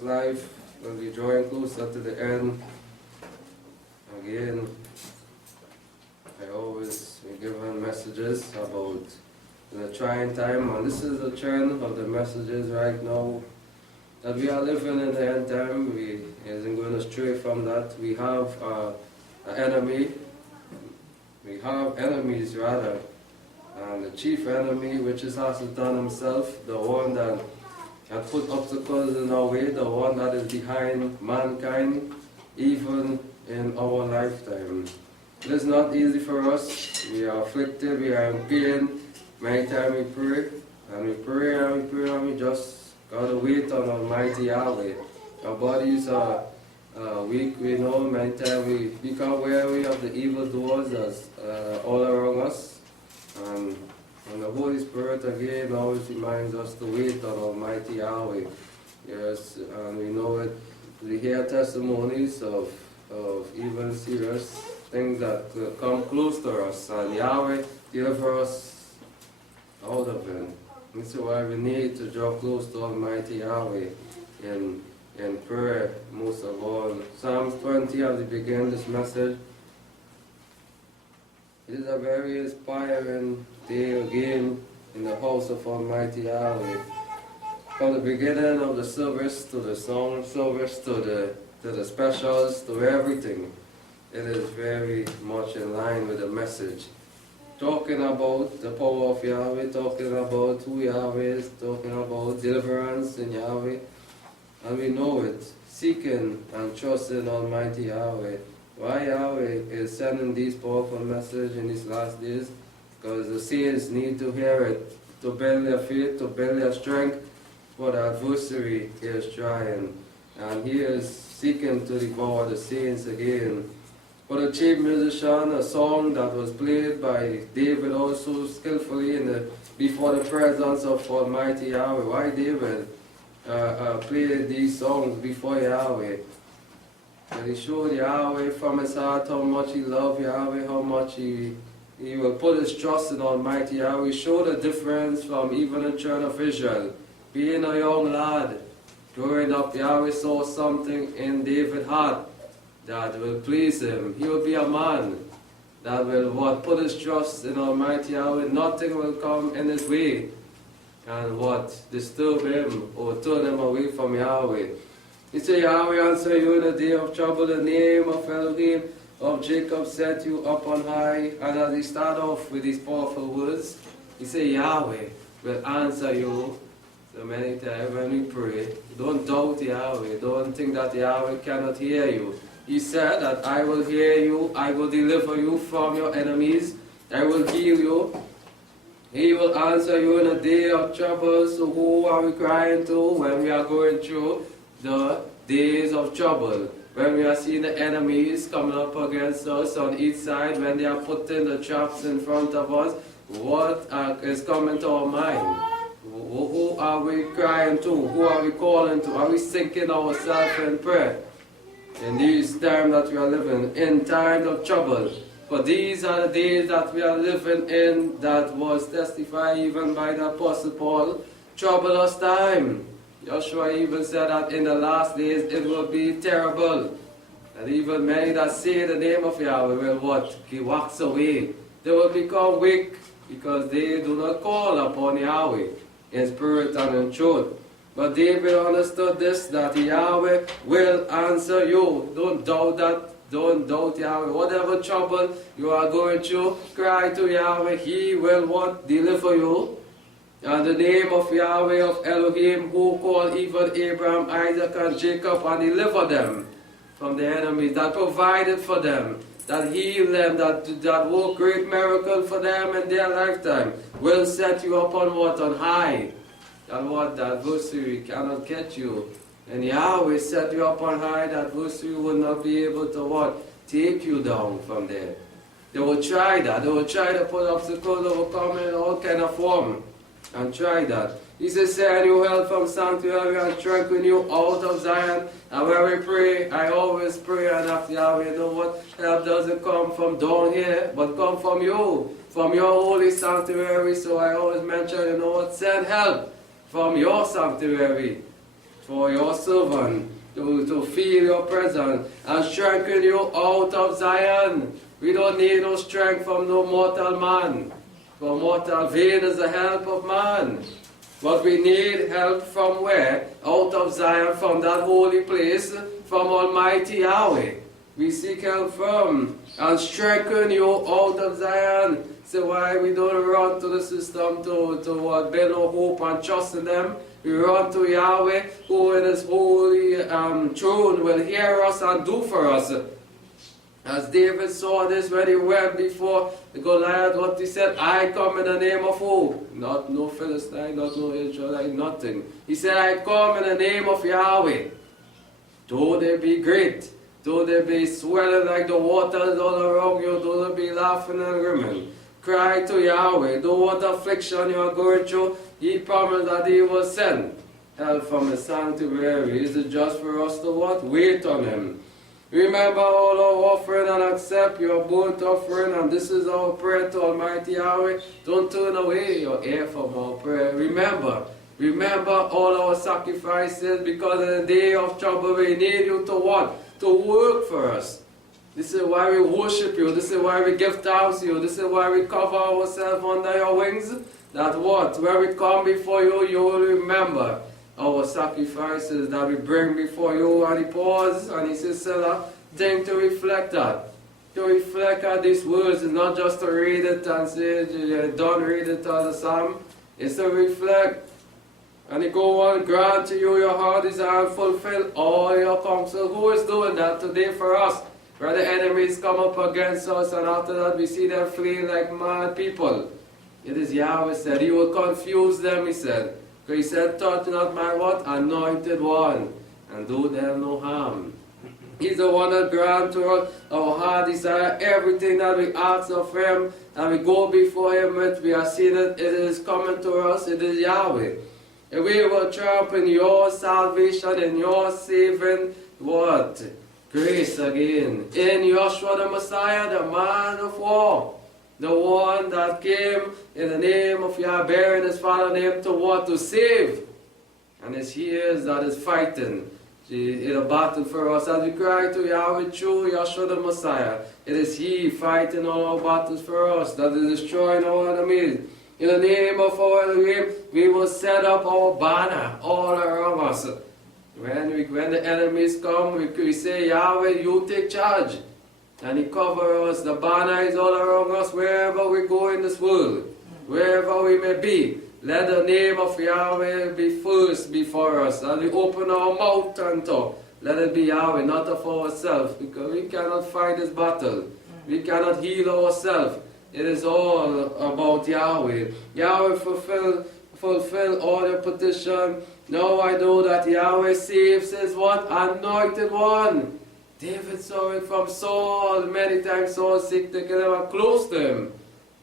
this life will be drawing closer to the end. Again, I always be given messages about the trying time, and this is the trend of the messages right now, that we are living in the end time. We isn't going to stray from that. We have an enemy. We have enemies rather, and the chief enemy, which is Satan himself, the one that can put obstacles in our way, the one that is behind mankind, even in our lifetime. It is not easy for us. We are afflicted, we are in pain. Many times we pray, and we pray, and we pray, and we just gotta wait on Almighty Yahweh. Our bodies are weak, we know. Many times we become weary of the evil doers that's all around us. And the Holy Spirit again always reminds us to wait on Almighty Yahweh. Yes, and we know it. We hear testimonies of even serious things that come close to us, and Yahweh deliver us out of it. And so why we need to draw close to Almighty Yahweh in prayer most of all. Psalms 20, as we begin this message, it is a very inspiring day again in the house of Almighty Yahweh. From the beginning of the service to the song service to the specials to everything, it is very much in line with the message. Talking about the power of Yahweh, talking about who Yahweh is, talking about deliverance in Yahweh. And we know it, seeking and trusting Almighty Yahweh. Why Yahweh is sending these powerful messages in these last days? Because the saints need to hear it, to build their faith, to build their strength, for the adversary is trying. And he is seeking to devour the saints again. For the chief musician, a song that was played by David also skillfully before the presence of Almighty Yahweh. Why David played these songs before Yahweh? And he showed Yahweh from his heart how much he loved Yahweh, how much he will put his trust in Almighty Yahweh. He showed a difference from even the children of Israel. Being a young lad, growing up, Yahweh saw something in David's heart that will please him. He will be a man that will put his trust in Almighty Yahweh. Nothing will come in his way and disturb him or turn him away from Yahweh. He said, Yahweh answer you in the day of trouble. The name of Elohim of Jacob set you up on high. And as he start off with these powerful words, he said, Yahweh will answer you. So many times when we pray, don't doubt Yahweh. Don't think that Yahweh cannot hear you. He said that I will hear you, I will deliver you from your enemies, I will heal you. He will answer you in a day of trouble. So who are we crying to when we are going through the days of trouble? When we are seeing the enemies coming up against us on each side, when they are putting the traps in front of us, what is coming to our mind? Who are we crying to? Who are we calling to? Are we sinking ourselves in prayer? In these times that we are living, in times of trouble. For these are the days that we are living in, that was testified even by the Apostle Paul. Troublous time. Joshua even said that in the last days it will be terrible. And even many that say the name of Yahweh will what? He walks away. They will become weak because they do not call upon Yahweh in spirit and in truth. But David understood this, that Yahweh will answer you. Don't doubt that. Don't doubt Yahweh. Whatever trouble you are going through, cry to Yahweh. He will deliver you. And the name of Yahweh of Elohim, who called even Abraham, Isaac, and Jacob, and delivered them from the enemies, that provided for them, that healed them, that worked great miracle for them in their lifetime, will set you upon what? On high. And what? The adversary cannot catch you. And Yahweh set you up on high, the adversary will not be able to what? Take you down from there. They will try that. They will try to put obstacles, they will come in all kind of form and try that. He says, send you help from sanctuary and strengthen you out of Zion. And when we pray, I always pray and ask Yahweh, you know what? Help doesn't come from down here, but come from you, from your holy sanctuary. So I always mention, you know what? Send help from your sanctuary. for your servant to feel your presence and strengthen you out of Zion. We don't need no strength from no mortal man. For mortal vain is the help of man. But we need help from where? Out of Zion, from that holy place, from Almighty Yahweh. We seek help from and strengthen you out of Zion. So why we don't run to the system to build no hope and trust in them. We run to Yahweh, who in his holy throne will hear us and do for us. As David saw this when he went before the Goliath, what he said, I come in the name of who? Not no Philistine, not no Israelite, nothing. He said, I come in the name of Yahweh. Though they be great, though they be swelling like the waters all around you, though they be laughing and grinning. Cry to Yahweh, though what affliction you are going through, he promised that he will send help from his sanctuary. Is it just for us to what? Wait on him. Remember all our offering and accept your burnt offering, and this is our prayer to Almighty Yahweh. Don't turn away your ear from our prayer. Remember all our sacrifices, because in the day of trouble we need you to what? To work for us. This is why we worship you. This is why we give thanks to you. This is why we cover ourselves under your wings. That what? When we come before you, you will remember our sacrifices that we bring before you. And he paused and he says, Selah, think to reflect that. To reflect at these words is not just to read it and say, don't read it as a psalm. It's to reflect. And he go on, grant to you your heart desire and fulfill all your counsel. Who is doing that today for us? Where the enemies come up against us, and after that we see them fleeing like mad people. It is Yahweh said, he will confuse them, he said. For he said, touch not my what? Anointed one, and do them no harm. He's the one that grants to us our heart desire, everything that we ask of him, and we go before him with, we are seeing it is coming to us, it is Yahweh. And we will triumph in your salvation, in your saving, what? Grace again. In Joshua the Messiah, the man of war. The one that came in the name of Yahweh, bearing his father's name to what? To save. And it's he is that is fighting in a battle for us. As we cry to Yahweh through Joshua the Messiah, it is he fighting all our battles for us, that is destroying our enemies. In the name of our Elohim, we will set up our banner all around us. When the enemies come, we say, Yahweh, you take charge. And he covers us. The banner is all around us wherever we go in this world. Wherever we may be. Let the name of Yahweh be first before us. And we open our mouth and talk. Let it be Yahweh, not of ourselves. Because we cannot fight this battle. We cannot heal ourselves. It is all about Yahweh. Yahweh fulfill all your petition. Now I know that Yahweh saves his what? Anointed one. David saw it from Saul. Many times Saul sick to get him close to him.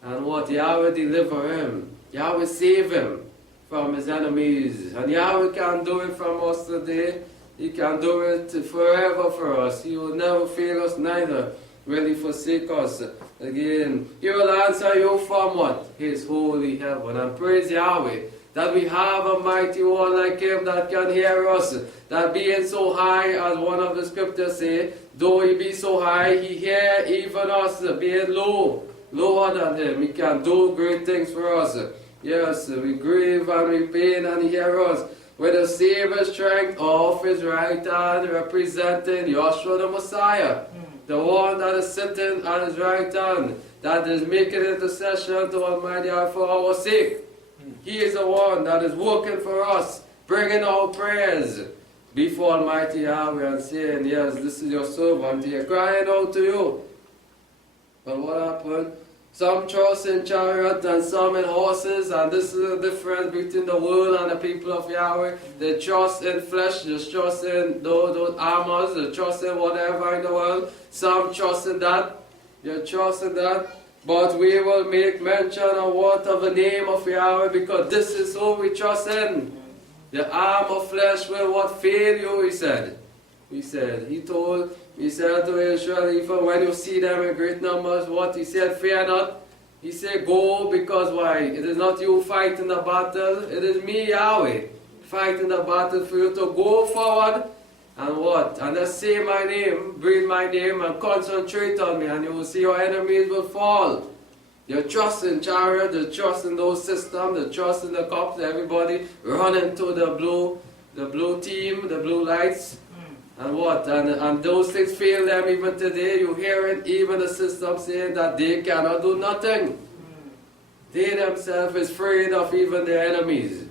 And what? Yahweh deliver him. Yahweh save him from his enemies. And Yahweh can do it from us today. He can do it forever for us. He will never fail us, neither will he forsake us. Again, he will answer you from what? His holy heaven. And praise Yahweh that we have a mighty one like him that can hear us. That being so high, as one of the scriptures say, though he be so high, he hear even us being lower than him. He can do great things for us. Yes, we grieve and we pain and he hear us. With the saving strength of his right hand, representing Joshua the Messiah. The one that is sitting at his right hand, that is making intercession to Almighty God for our sake. He is the one that is working for us, bringing our prayers before Almighty Yahweh and saying, yes, this is your servant here, crying out to you. But what happened? Some trust in chariots and some in horses, and this is the difference between the world and the people of Yahweh. They trust in flesh, they trust in those armors, they trust in whatever in the world. Some trust in that, they trust in that. But we will make mention of what? Of the name of Yahweh, because this is who we trust in. The arm of flesh will what? Fail you, he said. He said to Israel, even when you see them in great numbers, what? He said, fear not. He said, go, because why? It is not you fighting the battle, it is me, Yahweh, fighting the battle for you to go forward and what? And just say my name, breathe my name, and concentrate on me, and you will see your enemies will fall. Your trust in chariot, the trust in those systems, the trust in the cops, everybody running to the blue team, the blue lights. And what? And those things fail them even today. You hear it, even the system saying that they cannot do nothing. They themselves is afraid of even their enemies.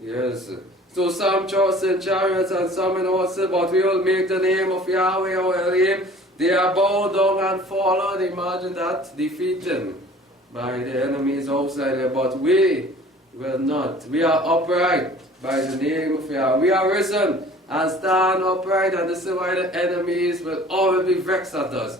Yes. So some trust in chariots and some in horses, but we will make the name of Yahweh our name. They are bowed down and fallen. Imagine that, defeated by the enemies outside there. But we will not. We are upright by the name of Yahweh. We are risen and stand upright, and this is why the enemies will always be vexed at us.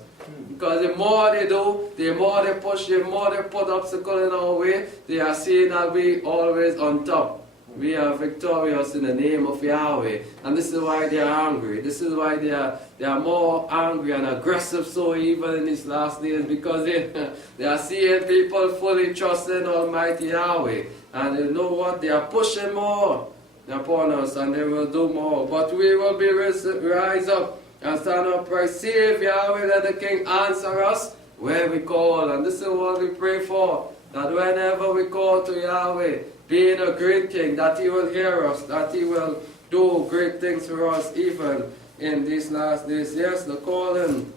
Because the more they do, the more they push, the more they put obstacles in our way, they are seeing that we always on top. We are victorious in the name of Yahweh. And this is why they are angry. This is why they are more angry and aggressive so even in these last days, because they are seeing people fully trusting Almighty Yahweh. And you know what? They are pushing more upon us, and they will do more. But we will be rise up and stand upright. Save Yahweh, let the King answer us where we call. And this is what we pray for, that whenever we call to Yahweh, being a great King, that He will hear us, that He will do great things for us even in these last days. Yes, the calling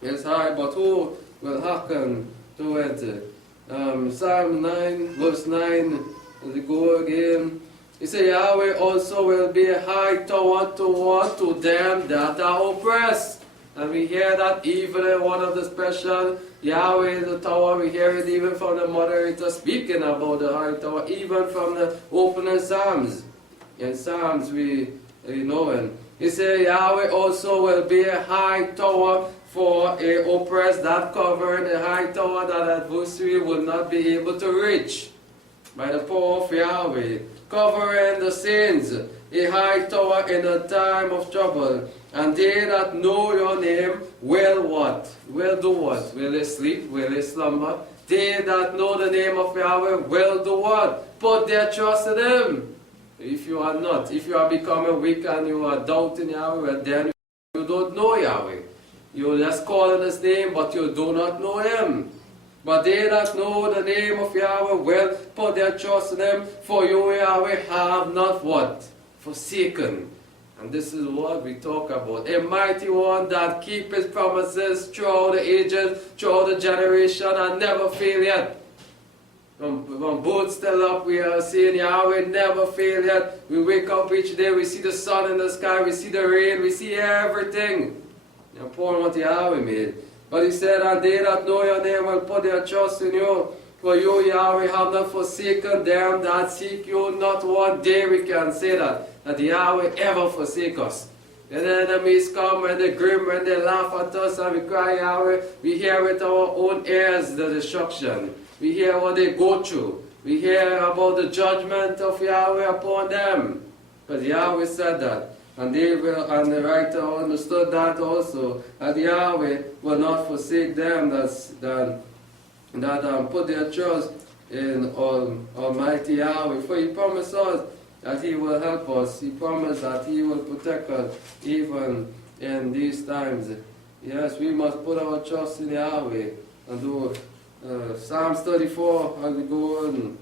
is high, but who will hearken to it? Psalm 9, verse 9, as we go again. He said, Yahweh also will be a high tower to them that are oppressed. And we hear that even in one of the special, Yahweh is the tower. We hear it even from the moderator speaking about the high tower, even from the opening Psalms. In Psalms we know him. He said, Yahweh also will be a high tower for a oppressed, that covering a high tower that adversary will not be able to reach. By the power of Yahweh, covering the saints, a high tower in a time of trouble. And they that know your name will what? Will do what? Will they sleep? Will they slumber? They that know the name of Yahweh will do what? Put their trust in Him. If you are not, if you are becoming weak and you are doubting Yahweh, then you don't know Yahweh. You just call in His name, but you do not know Him. But they that know the name of Yahweh will put their trust in Him, for you, Yahweh, have not what? Forsaken. And this is what we talk about. A mighty one that keeps His promises throughout the ages, throughout the generation, and never fail yet. From both still up, we are seeing Yahweh never fail yet. We wake up each day, we see the sun in the sky, we see the rain, we see everything. And pouring what Yahweh made. But He said, and they that know your name will put their trust in you. For you, Yahweh, have not forsaken them that seek you. Not one day we can say that Yahweh ever forsake us. When the enemies come, when they grim, when they laugh at us, and we cry, Yahweh, we hear with our own ears the destruction. We hear what they go through. We hear about the judgment of Yahweh upon them. Because Yahweh said that. And they will, and the writer understood that also, that Yahweh will not forsake them that put their trust in Almighty Yahweh. For He promised us that He will help us. He promised that He will protect us even in these times. Yes, we must put our trust in Yahweh and do Psalms 34 as we go on.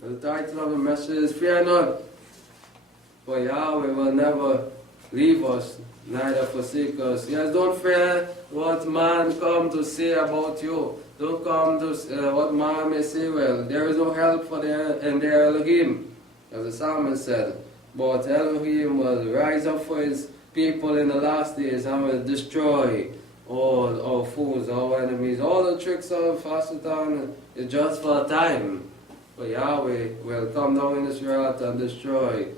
The title of the message is Fear Not, for Yahweh will never leave us, neither forsake us. Yes, don't fear what man come to say about you. Don't come to what man may say. Well, there is no help for in their Elohim, as the psalmist said. But Elohim will rise up for His people in the last days and will destroy all our foes, our enemies. All the tricks of Satan is just for a time. But Yahweh will come down in His wrath and destroy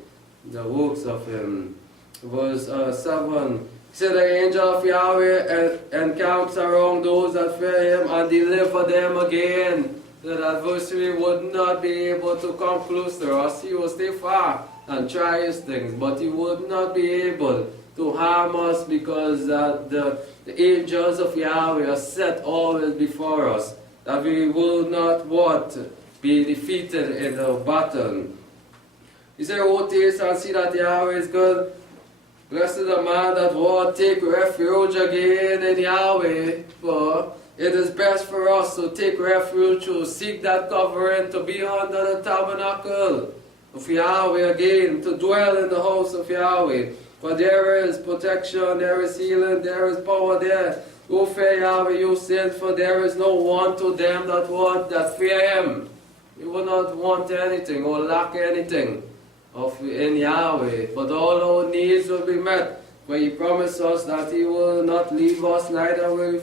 the works of Him. Verse 7, He said, the angel of Yahweh encamps around those that fear Him and deliver them again. The adversary would not be able to come close to us. He will stay far and try his things, but he would not be able to harm us, because the angels of Yahweh are set always before us, that we will not what? be defeated in the battle. He said, "O taste and see that Yahweh is good. Blessed is the man that will take refuge again in Yahweh, for it is best for us to take refuge, to seek that covering, to be under the tabernacle of Yahweh again, to dwell in the house of Yahweh. For there is protection, there is healing, there is power there. O fear Yahweh, you saints, for there is no want to them that fear him." You will not want anything or lack anything in Yahweh, but all our needs will be met. For he promised us that he will not leave us, neither will he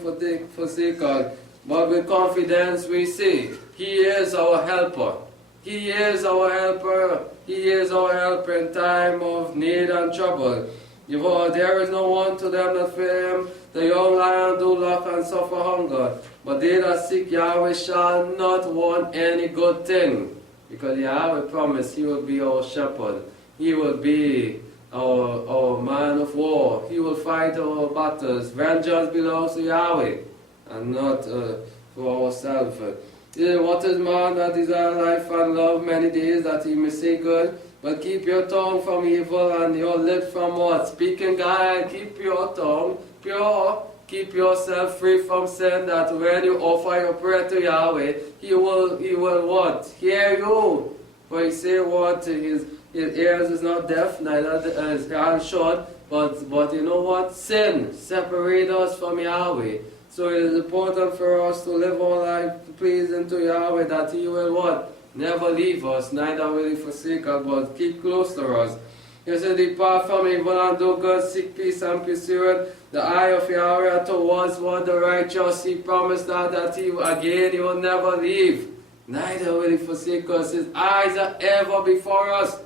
forsake us. But with confidence we say, he is our helper. He is our helper. He is our helper in time of need and trouble. For there is no one to them that fear him. The young lion do lack and suffer hunger, but they that seek Yahweh shall not want any good thing. Because Yahweh promised he will be our shepherd. He will be our man of war. He will fight our battles. Vengeance belongs to Yahweh and not for ourselves. What is man that desire life and love many days, that he may say good? But keep your tongue from evil and your lips from what? Speaking guile. Keep your tongue pure. Keep yourself free from sin, that when you offer your prayer to Yahweh, He will what? Hear you. For he say what? His ears is not deaf, neither his hand short, but you know what? Sin separate us from Yahweh. So it is important for us to live our life pleasing to Yahweh, that He will what? Never leave us, neither will He forsake us, but keep close to us. He said, "Depart from evil and do good, seek peace and pursue it. The eye of Yahweh are towards what the righteous." He promised that He will never leave, neither will He forsake us. His eyes are ever before us.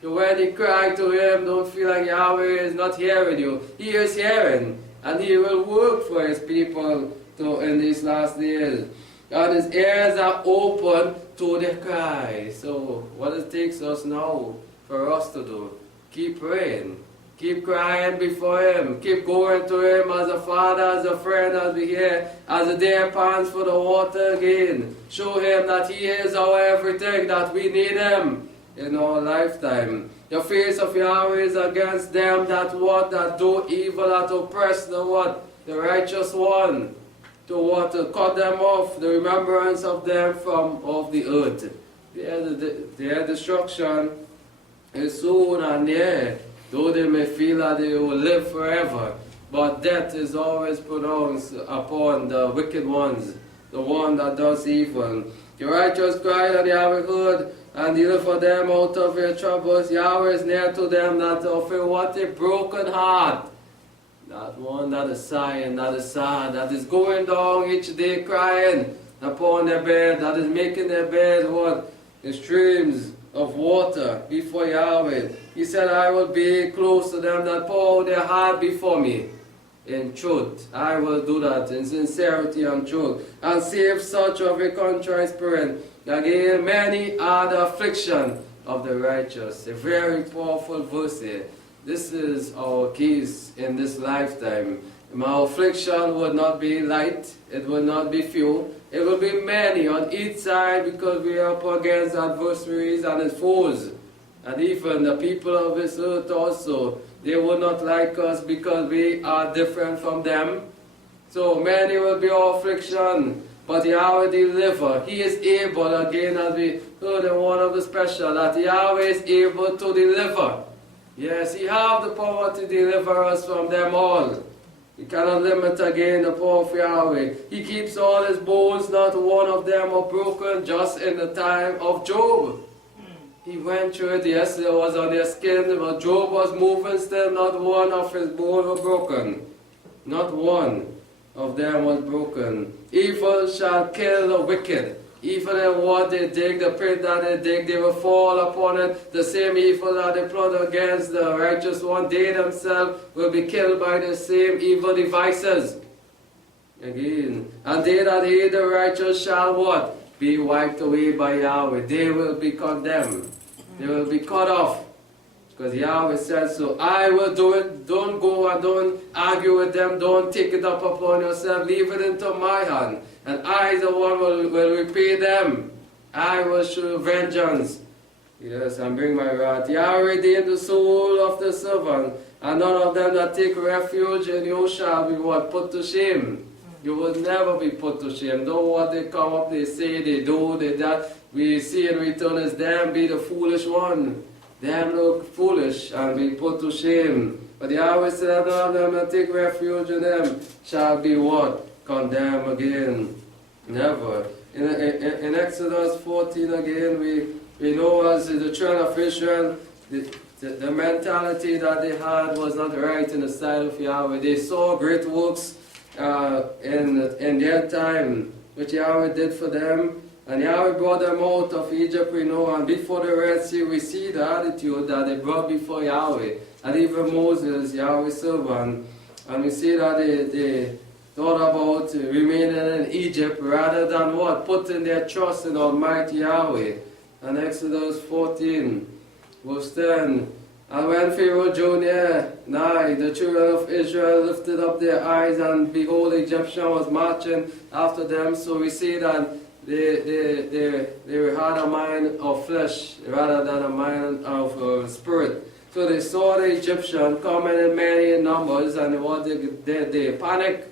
So when you cry to Him, don't feel like Yahweh is not hearing you. He is hearing, and He will work for His people in these last days. And His ears are open to their cry. So what it takes us now for us to do? Keep praying. Keep crying before Him. Keep going to Him as a father, as a friend, as we hear, as the deer pants for the water again. Show Him that He is our everything, that we need Him in our lifetime. The face of Yahweh is against them that do evil, that oppress the righteous one. To cut them off, the remembrance of them of the earth. Their destruction is soon and near, though they may feel that they will live forever. But death is always pronounced upon the wicked ones, the one that does evil. The righteous cried, and Yahweh heard, and delivered them out of their troubles. Yahweh is near to them that of a broken heart. That one that is sighing, that is sad, that is going down each day crying upon their bed, that is making their bed in streams of water before Yahweh. He said, "I will be close to them that pour their heart before me. In truth, I will do that in sincerity and truth, and save such of a contrite spirit. Again, many are the affliction of the righteous." A very powerful verse here. This is our case in this lifetime. Our affliction would not be light, it would not be few, it will be many on each side, because we are up against adversaries and his foes. And even the people of this earth also, they will not like us because we are different from them. So many will be our affliction, but Yahweh deliver. He is able, again as we heard in one of the special, that Yahweh is able to deliver. Yes, He has the power to deliver us from them all. He cannot limit again the power of Yahweh. He keeps all His bones, not one of them are broken, just in the time of Job. He went through it, yes, it was on their skin, but Job was moving still, not one of his bones were broken. Not one of them was broken. Evil shall kill the wicked. Even in what they dig, the pit that they dig, they will fall upon it. The same evil that they plot against the righteous one, they themselves will be killed by the same evil devices. Again, and they that hate the righteous shall what? Be wiped away by Yahweh. They will be condemned. They will be cut off. Because Yahweh said so. I will do it. Don't go and don't argue with them. Don't take it up upon yourself. Leave it into my hand. And I, the one, will repay them. I will show vengeance. Yes, and bring my wrath. Yahweh redeemed the soul of the servant, and none of them that take refuge in you shall be what? Put to shame. You will never be put to shame. Though what they come up, they say, they do, they that. We see in return as them be the foolish one. Them look foolish and be put to shame. But Yahweh said, none of them that take refuge in them shall be what? Condemned again. Never. In Exodus 14 again, we know as the children of Israel, the mentality that they had was not right in the sight of Yahweh. They saw great works in their time, which Yahweh did for them. And Yahweh brought them out of Egypt, we know, and before the Red Sea, we see the attitude that they brought before Yahweh. And even Moses, Yahweh's servant, and we see that they thought about remaining in Egypt rather than what? Putting their trust in Almighty Yahweh. And Exodus 14, verse 10, and when Pharaoh drew near nigh, the children of Israel lifted up their eyes, and behold, the Egyptian was marching after them. So we see that they had a mind of flesh rather than a mind of spirit. So they saw the Egyptian coming in many numbers, and what they panicked.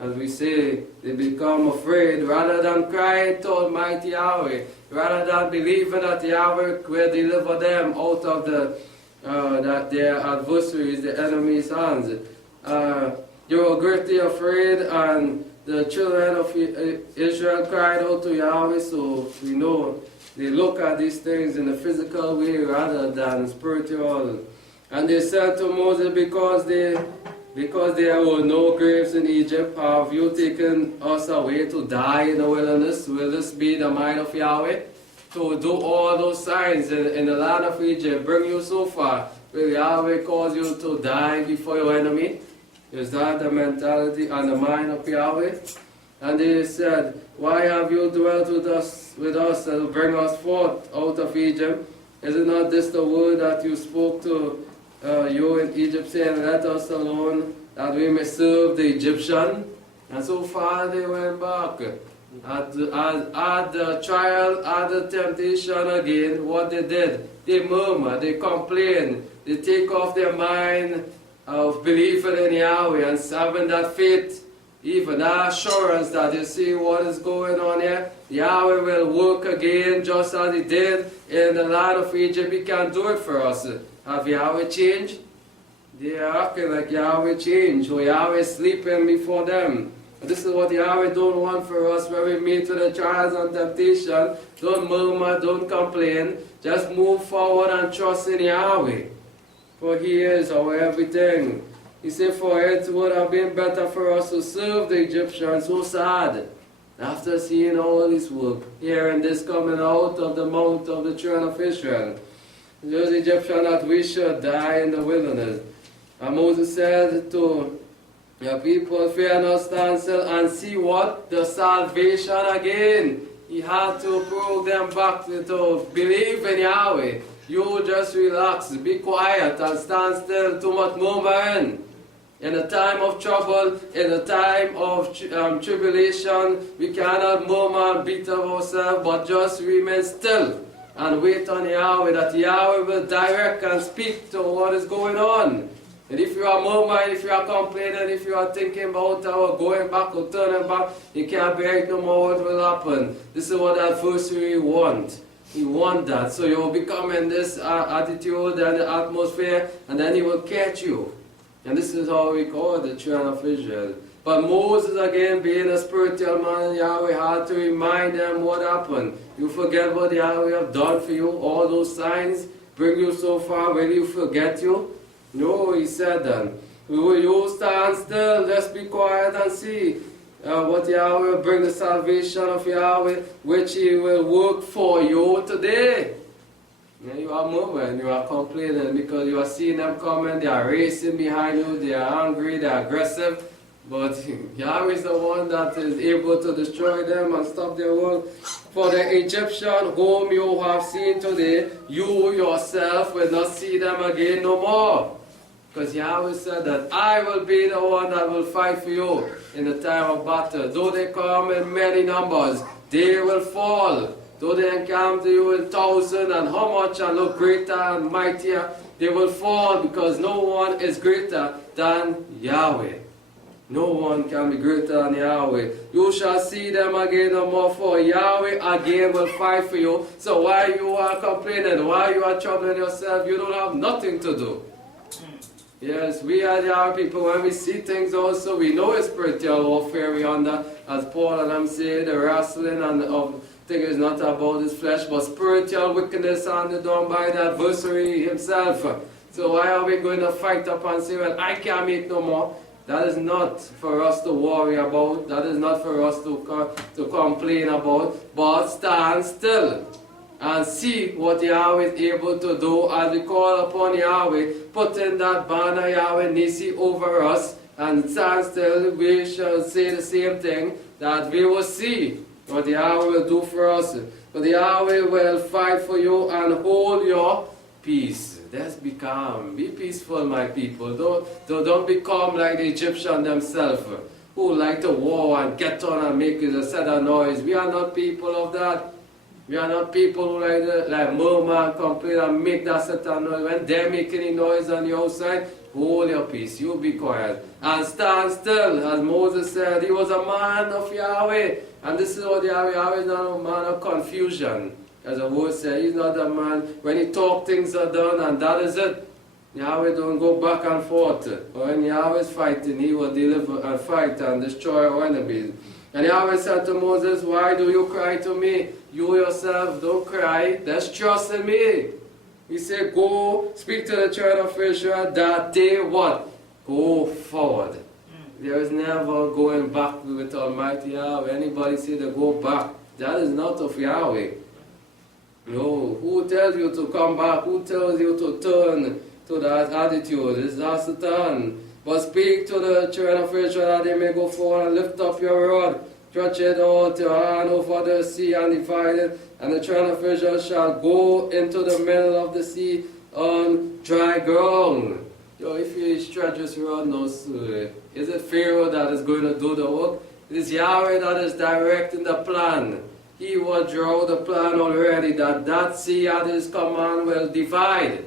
As we say, they become afraid rather than crying to Almighty Yahweh, rather than believing that Yahweh will deliver them out of that their adversaries, the enemy's hands. They were greatly afraid, and the children of Israel cried out to Yahweh. So we know they look at these things in a physical way rather than spiritual. And they said to Moses, because there were no graves in Egypt, have you taken us away to die in the wilderness? Will this be the mind of Yahweh? To do all those signs in the land of Egypt, bring you so far? Will Yahweh cause you to die before your enemy? Is that the mentality and the mind of Yahweh? And they said, why have you dwelt with us and bring us forth out of Egypt? Is it not this the word that you spoke to you in Egypt, saying, let us alone, that we may serve the Egyptian? And so far they went back. At the trial, at the temptation again, what they did, they murmur, they complain, they take off their mind of believing in Yahweh and having that faith, even that assurance that you see what is going on here. Yahweh will work again just as He did in the land of Egypt. He can do it for us. Have Yahweh changed? They are acting like Yahweh changed, or Yahweh is sleeping before them. And this is what Yahweh don't want for us when we meet with the trials and temptation. Don't murmur, don't complain. Just move forward and trust in Yahweh. For He is our everything. He said, for it would have been better for us to serve the Egyptians. So sad. After seeing all this work, hearing this coming out of the mouth of the children of Israel. Those Egyptians that we should die in the wilderness. And Moses said to the people, fear not, stand still and see what? The salvation again. He had to prove them back to believe in Yahweh. You just relax, be quiet and stand still. Too much murmuring. In a time of trouble, in a time of tribulation, we cannot murmur and beat up ourselves, but just remain still and wait on Yahweh, that Yahweh will direct and speak to what is going on. And if you are murmuring, if you are complaining, if you are thinking about going back or turning back, you can't bear it no more, what will happen? This is what the adversary wants. He wants that. So you will become in this attitude and the atmosphere, and then he will catch you. And this is how we call the children of Israel. But Moses, again, being a spiritual man, Yahweh had to remind them what happened. You forget what Yahweh have done for you, all those signs bring you so far, will you forget you? No, he said then. Will you stand still, just be quiet and see what Yahweh will bring, the salvation of Yahweh, which He will work for you today. Yeah, you are murmuring, you are complaining because you are seeing them coming, they are racing behind you, they are angry, they are aggressive. But Yahweh is the one that is able to destroy them and stop their work. For the Egyptian whom you have seen today, you yourself will not see them again no more. Because Yahweh said that I will be the one that will fight for you in the time of battle. Though they come in many numbers, they will fall. though they encamp to you in thousand, and how much and look greater and mightier, they will fall, because no one is greater than Yahweh. No one can be greater than Yahweh. You shall see them again no more, for Yahweh again will fight for you. So why you are complaining, why you are troubling yourself, you don't have nothing to do. Yes, we are Yahweh people. When we see things also, we know it's spiritual warfare we under. As Paul and them say, the wrestling and of thing is not about his flesh, but spiritual wickedness handed down by the adversary himself. So why are we going to fight up and say, well, I can't make no more? That is not for us to worry about. That is not for us to complain about. But stand still and see what Yahweh is able to do as we call upon Yahweh. Put in that banner Yahweh Nisi over us and stand still. We shall say the same thing, that we will see what Yahweh will do for us. But Yahweh will fight for you and hold your peace. Just be calm. Be peaceful, my people. Don't become like the Egyptians themselves, who like to war and get on and make a set of noise. We are not people of that. We are not people who like murmur and complain and make that set of noise. When they make any noise on the outside, hold your peace. You be quiet. And stand still. As Moses said, he was a man of Yahweh. And this is what Yahweh is not a man of confusion. As the word says, he's not a man, when he talk, things are done, and that is it. Yahweh don't go back and forth. When Yahweh is fighting, he will deliver and fight and destroy our enemies. And Yahweh said to Moses, why do you cry to me? You yourself don't cry, just trust in me. He said, go speak to the children of Israel that they what? Go forward. There is never going back with Almighty Yahweh. Anybody say they go back, that is not of Yahweh. No, who tells you to come back? Who tells you to turn to that attitude? It's not to turn. But speak to the children of Israel that they may go forward and lift up your rod. Stretch it out your hand over the sea and divide it. And the children of Israel shall go into the middle of the sea on dry ground. If you stretch this rod, no, is it Pharaoh that is going to do the work? It is Yahweh that is directing the plan. He will draw the plan already that sea at his command will divide.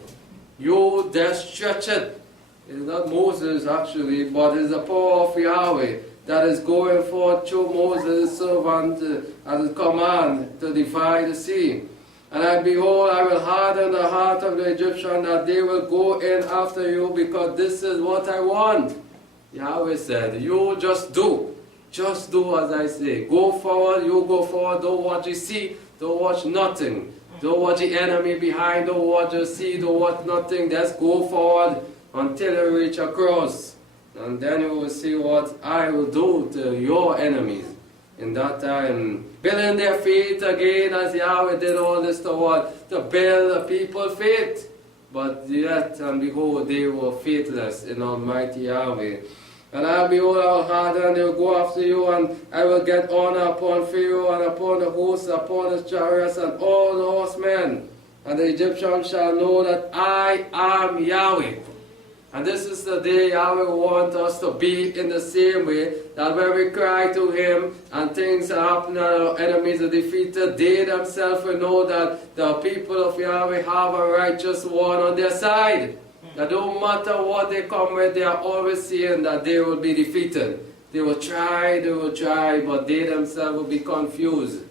You just stretch it. It's not Moses actually, but it's the power of Yahweh that is going forth through Moses' servant at his command to divide the sea. And behold, I will harden the heart of the Egyptian that they will go in after you, because this is what I want. Yahweh said, you just do. Just do as I say. Go forward, you go forward. Don't watch the sea. Don't watch nothing. Don't watch the enemy behind. Don't watch the sea. Don't watch nothing. Just go forward until you reach across. And then you will see what I will do to your enemies in that time. Building their faith again, as Yahweh did all this to what? To build the people's faith. But yet, and behold, they were faithless in Almighty Yahweh. And I behold, I will harden, they will go after you, and I will get honor upon Pharaoh, and upon the hosts, upon his chariots, and all the horsemen. And the Egyptians shall know that I am Yahweh. And this is the day Yahweh wants us to be in the same way, that when we cry to him, and things are happening, and our enemies are defeated, they themselves will know that the people of Yahweh have a righteous one on their side. That no matter what they come with, they are always seeing that they will be defeated. They will try, but they themselves will be confused.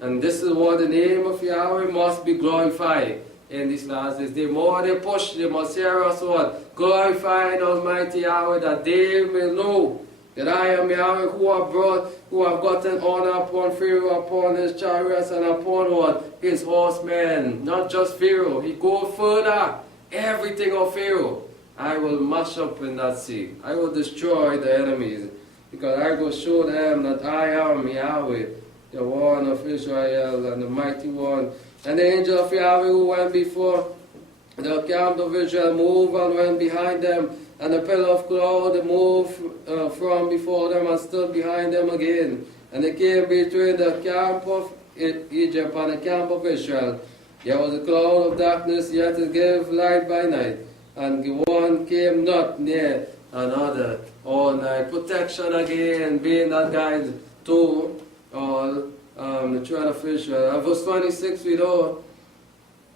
And this is what the name of Yahweh must be glorified in these last days. The more they push, they must hear us what? Glorifying Almighty Yahweh, that they will know that I am Yahweh who have gotten honor upon Pharaoh, upon his chariots, and upon what? His horsemen. Not just Pharaoh. He goes further. Everything of Pharaoh, I will mash up in that sea. I will destroy the enemies, because I will show them that I am Yahweh, the one of Israel, and the mighty one. And the angel of Yahweh who went before the camp of Israel moved and went behind them, and the pillar of cloud moved from before them and stood behind them again. And they came between the camp of Egypt and the camp of Israel. There was a cloud of darkness, yet it gave light by night, and one came not near another all night. Protection again, being that guide to all the children of Israel. And verse 26 we know,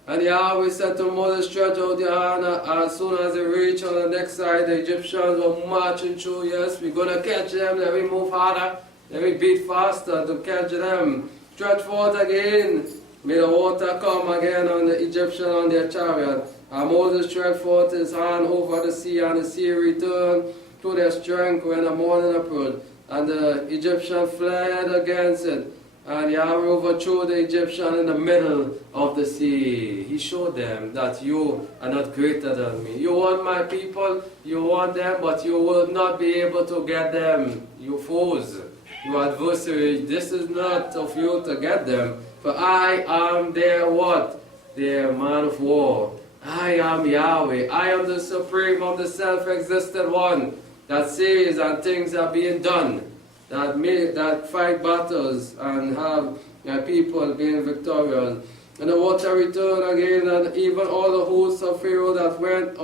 and Yahweh said to Moses, stretch out your hand. As soon as they reach on the next side, the Egyptians were marching through. Yes, we're going to catch them. Let me move harder. Let me beat faster to catch them. Stretch forth again. May the water come again on the Egyptian on their chariot. And Moses stretched forth his hand over the sea, and the sea returned to their strength when the morning approached. And the Egyptian fled against it. And Yahweh overthrew the Egyptian in the middle of the sea. He showed them that you are not greater than me. You want my people, you want them, but you will not be able to get them. You foes, your adversaries, this is not of you to get them. For I am their what? Their man of war. I am Yahweh. I am the supreme of the self-existent one that sees and things are being done. That fight battles and have people being victorious. And the water returned again, and even all the hosts of Pharaoh that went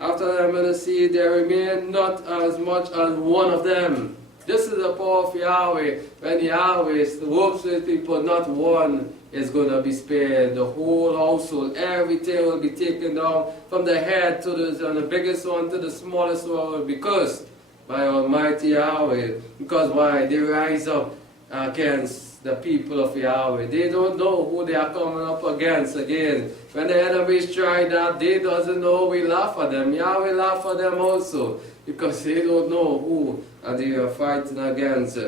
after them in the sea, there remained not as much as one of them. This is the power of Yahweh. When Yahweh works with people, not one is going to be spared. The whole household, everything will be taken down, from the head to the biggest one to the smallest one will be cursed by Almighty Yahweh. Because why? They rise up against the people of Yahweh. They don't know who they are coming up against again. When the enemies try that, they doesn't know, we laugh at them. Yahweh laugh at them also, because they don't know who they are fighting against.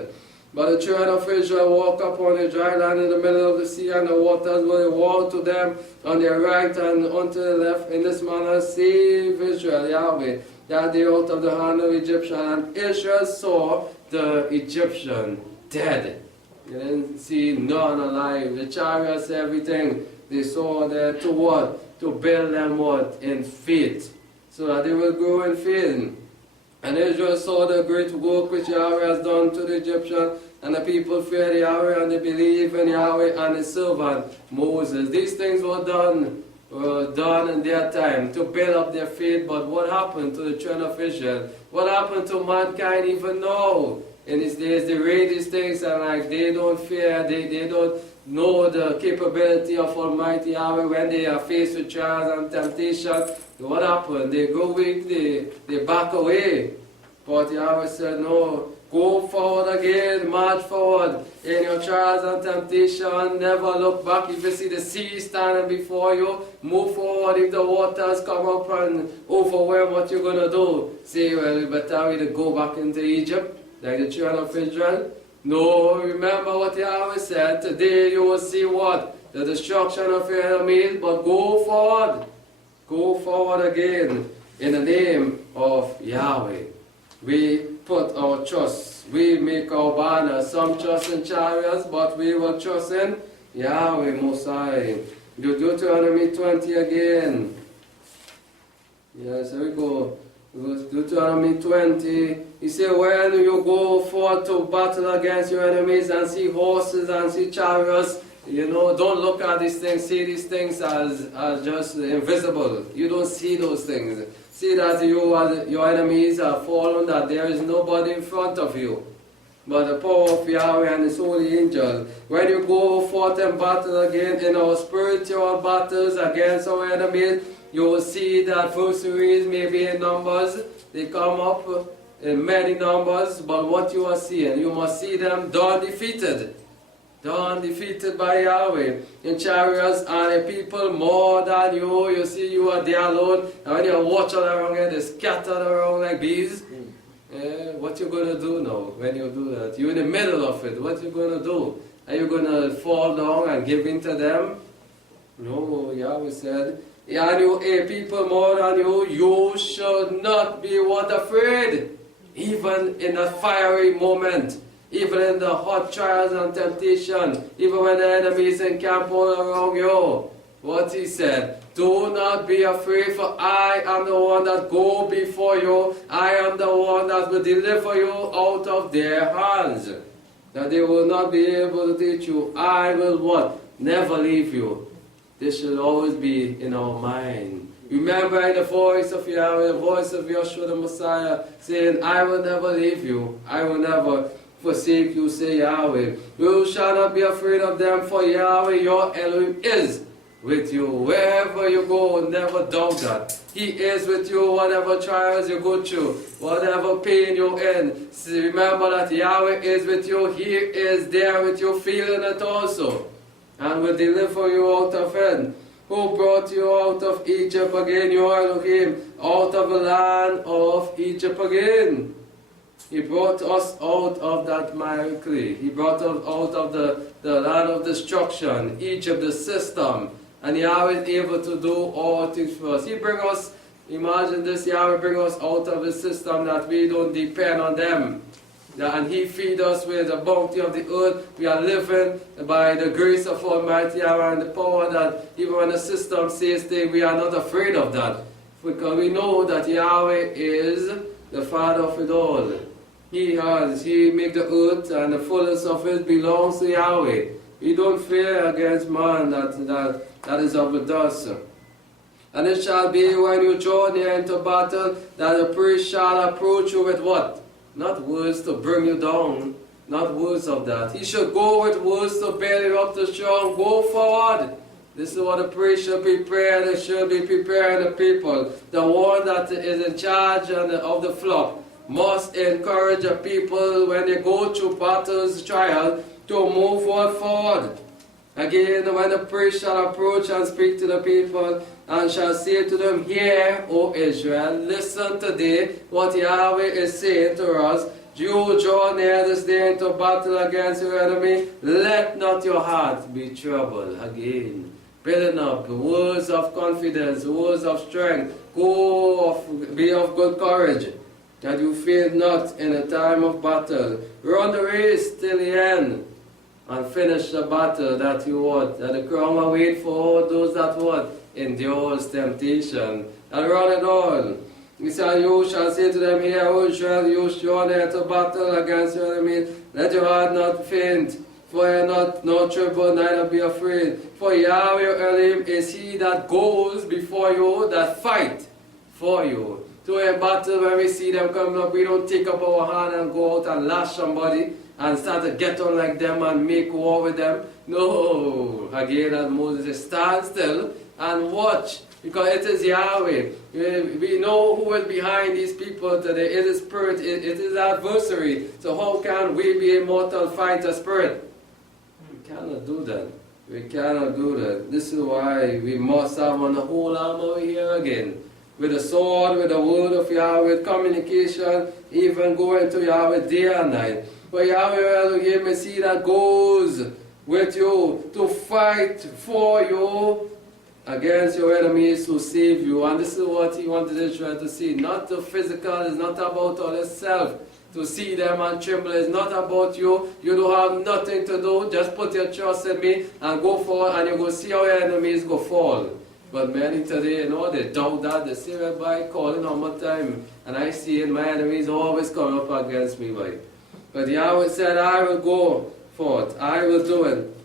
But the children of Israel walked upon the dry land in the middle of the sea, and the waters were a wall to them on their right and unto the left. In this manner save Israel, Yahweh, that day out of the hand of Egyptian. And Israel saw the Egyptian dead. You didn't see none alive. The chariots, everything, they saw there to what? To build them what? In faith. So that they will grow in faith. And Israel saw the great work which Yahweh has done to the Egyptians, and the people feared Yahweh, and they believed in Yahweh and his servant Moses. These things were done in their time to build up their faith. But what happened to the children of Israel? What happened to mankind even now? In these days, they read these things and like they don't fear, they don't know the capability of Almighty Yahweh when they are faced with trials and temptation. What happened? They go weak, they back away. But Yahweh said, no, go forward again, march forward in your trials and temptation. Never look back. If you see the sea standing before you, move forward. If the waters come up and overwhelm, what you're going to do? Say, well, you better to go back into Egypt, like the children of Israel. No, remember what Yahweh said. Today you will see what? The destruction of your enemies, but go forward. Go forward again in the name of Yahweh. We put our trust, we make our banner. Some trust in chariots, but we will trust in Yahweh Most High. Deuteronomy 20 again. Yes, here we go. Deuteronomy 20. He said, when you go forth to battle against your enemies and see horses and see chariots, don't look at these things, see these things as just invisible. You don't see those things. See that your enemies are fallen, that there is nobody in front of you. But the power of Yahweh and his holy angels. When you go forth and battle again in our spiritual battles against our enemies, you will see that adversaries may be in numbers. They come up in many numbers, but what you are seeing, you must see them done defeated. Done defeated by Yahweh. In chariots and in people more than you. You see you are there alone. And when you're watching around here, they're scattered around like bees. What you going to do now when you do that? You're in the middle of it. What you going to do? Are you going to fall down and give in to them? No, Yahweh said, and you people more than you, you should not be what afraid. Even in a fiery moment. Even in the hot trials and temptation, even when the enemy is encamped all around you. What he said, do not be afraid, for I am the one that go before you. I am the one that will deliver you out of their hands. That they will not be able to teach you. I will what? Never leave you. This should always be in our mind. Remember the voice of Yahweh, the voice of Yeshua the Messiah, saying, I will never leave you. I will never forsake you, say Yahweh. You shall not be afraid of them, for Yahweh your Elohim is with you. Wherever you go, never doubt that. He is with you, whatever trials you go through, whatever pain you're in. Remember that Yahweh is with you. He is there with you, feeling it also, and will deliver you out of it. Who brought you out of Egypt again, your Elohim, out of the land of Egypt again. He brought us out of that miry clay. He brought us out of the land of destruction, Egypt, the system. And Yahweh is able to do all things for us. He bring us, imagine this, Yahweh bring us out of the system that we don't depend on them. And He feed us with the bounty of the earth. We are living by the grace of Almighty Yahweh and the power that even when the system says things, we are not afraid of that. Because we know that Yahweh is the Father of it all. He made the earth, and the fullness of it belongs to Yahweh. We don't fear against man that is of with us. And it shall be when you draw near into battle, that the priest shall approach you with what? Not words to bring you down, not words of that. He should go with words to build you up to strong. Go forward. This is what the priest should prepare. They should be preparing the people. The one that is in charge of the flock must encourage the people when they go through battles, trials, to move forward. Again, when the priest shall approach and speak to the people, and shall say to them, Hear, O Israel, listen today what Yahweh is saying to us. You draw near this day into battle against your enemy. Let not your heart be troubled. Again, building up words of confidence, words of strength. Be of good courage, that you fail not in a time of battle. Run the race till the end, and finish the battle that you want. That the crown will wait for all those that want. Endures temptation, and run it all. He said, You shall say to them, Here, O Israel, you draw near to battle against your enemies. Let your heart not faint, for not tremble, neither be afraid. For Yahweh your Elohim is He that goes before you, that fight for you. To a battle, when we see them coming up, we don't take up our hand and go out and lash somebody and start to get on like them and make war with them. No. Again, as Moses says, stand still and watch, because it is Yahweh. We know who is behind these people today. It is spirit, it is adversary. So how can we be a mortal fighter spirit? We cannot do that. We cannot do that. This is why we must have on the whole armor here again. With the sword, with the word of Yahweh, with communication, even going to Yahweh day and night. For Yahweh Elohim is He that goes with you to fight for you against your enemies, to save you. And this is what He wanted Israel to see. Not the physical, it's not about all itself. To see them and tremble is not about you. You don't have nothing to do. Just put your trust in me and go forward, and you go see how your enemies go fall. But many today, they doubt that. They say, well, by calling on my time, and I see it, my enemies always come up against me. But Yahweh said, I will go forth, I will do it,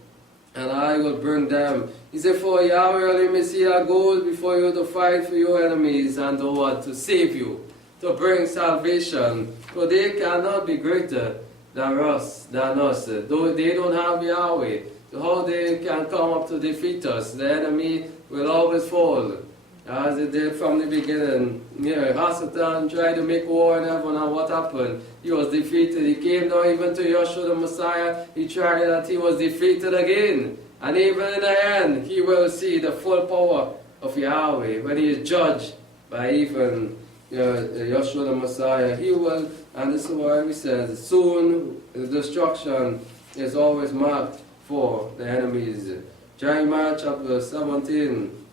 and I will bring them. He said, for Yahweh Elohim is He that goes before you to fight for your enemies and to what? To save you, to bring salvation. For they cannot be greater than us. Though they don't have Yahweh. So how they can come up to defeat us? The enemy will always fall, as it did from the beginning. Hasatan tried to make war in heaven, and what happened? He was defeated. He came down even to Yeshua the Messiah. He tried that, he was defeated again. And even in the end, he will see the full power of Yahweh when he is judged by even Yeshua the Messiah. He will, and this is why we said, soon the destruction is always marked for the enemies. Jeremiah chapter 17.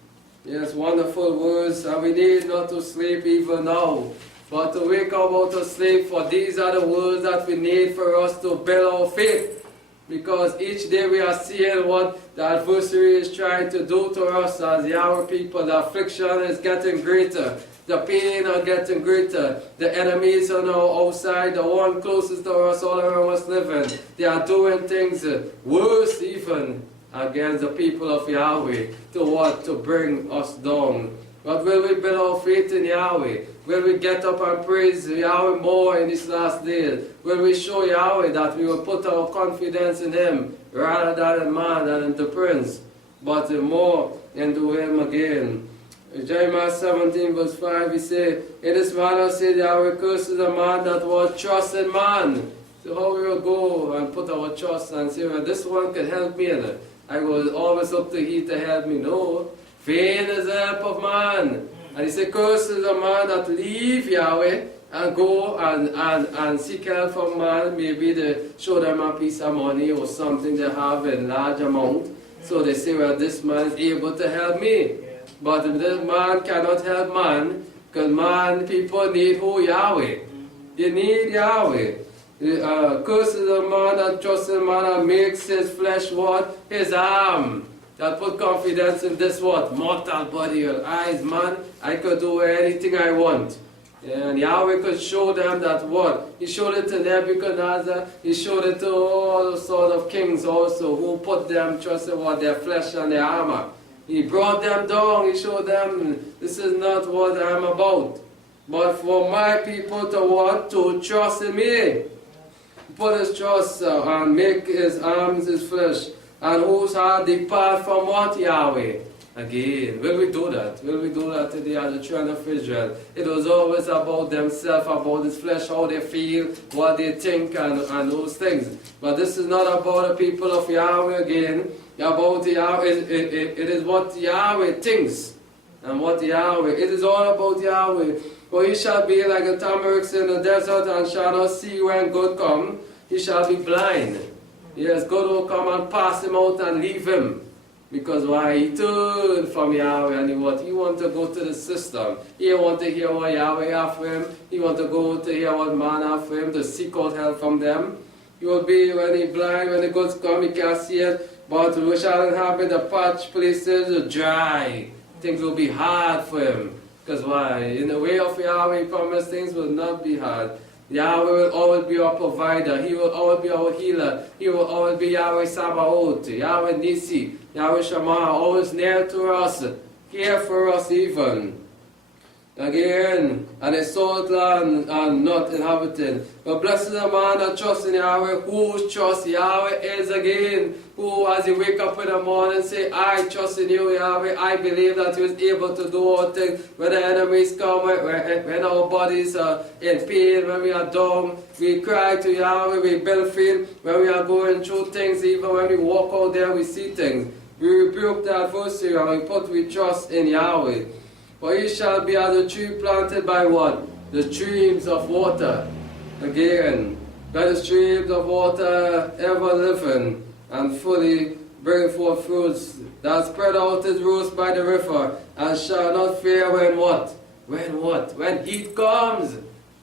Yes, wonderful words, and we need not to sleep even now, but to wake up out of sleep, for these are the words that we need for us to build our faith. Because each day we are seeing what the adversary is trying to do to us as Yahweh people. The affliction is getting greater. The pain are getting greater. The enemies are now outside, the one closest to us, all around us living. They are doing things worse even against the people of Yahweh. To what? To bring us down. But will we build our faith in Yahweh? Will we get up and praise Yahweh more in these last days? Will we show Yahweh that we will put our confidence in Him rather than in man and in the prince, but more into Him again? Jeremiah 17 verse 5, he said, in this manner said Yahweh, curses the man that was trust in man. So how we will go and put our trust and say, well, this one can help me, and I will always look to He to help me. No, vain is the help of man. And he said, curses the man that leave Yahweh and go and seek help from man, maybe to show them a piece of money or something they have in large amount. So they say, well, this man is able to help me. But this man cannot help man, because man, people need who? Yahweh. They need Yahweh. Curses the man that trusts in man and makes his flesh what? His arm. That put confidence in this what? Mortal body or eyes, man. I could do anything I want. And Yahweh could show them that what? He showed it to Nebuchadnezzar. He showed it to all sort of kings also, who put them trusting what? Their flesh and their armor. He brought them down. He showed them, this is not what I'm about. But for my people to what? To trust in me. Put his trust and make his arms his flesh. And whose heart depart from what? Yahweh. Again, will we do that? Will we do that today as the children of Israel? It was always about themselves, about his flesh, how they feel, what they think, and those things. But this is not about the people of Yahweh again. About Yahweh, it is what Yahweh thinks. And what Yahweh, it is all about Yahweh. For he shall be like a tamarisk in the desert and shall not see when good come. He shall be blind. Yes, God will come and pass him out and leave him. Because why? He turned from Yahweh and he want to go to the system. He want to hear what Yahweh have for him. He want to go to hear what man have for him, to seek out help from them. He will be, when he blind, when the goods come, he can't see it. But we shall inhabit the parched places, dry. Things will be hard for him. Because why? In the way of Yahweh, he promised things will not be hard. Yahweh will always be our provider. He will always be our healer. He will always be Yahweh Sabaoth, Yahweh Nisi, Yahweh Shammah, always near to us, care for us even. Again, and a salt land and not inhabited. But blessed is the man that trusts in Yahweh, whose trust Yahweh is again. Who, as he wake up in the morning, say, I trust in you, Yahweh. I believe that you is able to do all things. When the enemies come, when our bodies are in pain, when we are down, we cry to Yahweh, we build faith. When we are going through things, even when we walk out there, we see things. We rebuke the adversary and we trust in Yahweh. For he shall be as a tree planted by what? The streams of water. Again, by the streams of water ever living and fully bring forth fruits, that spread out his roots by the river, and shall not fear when what? When what? When heat comes.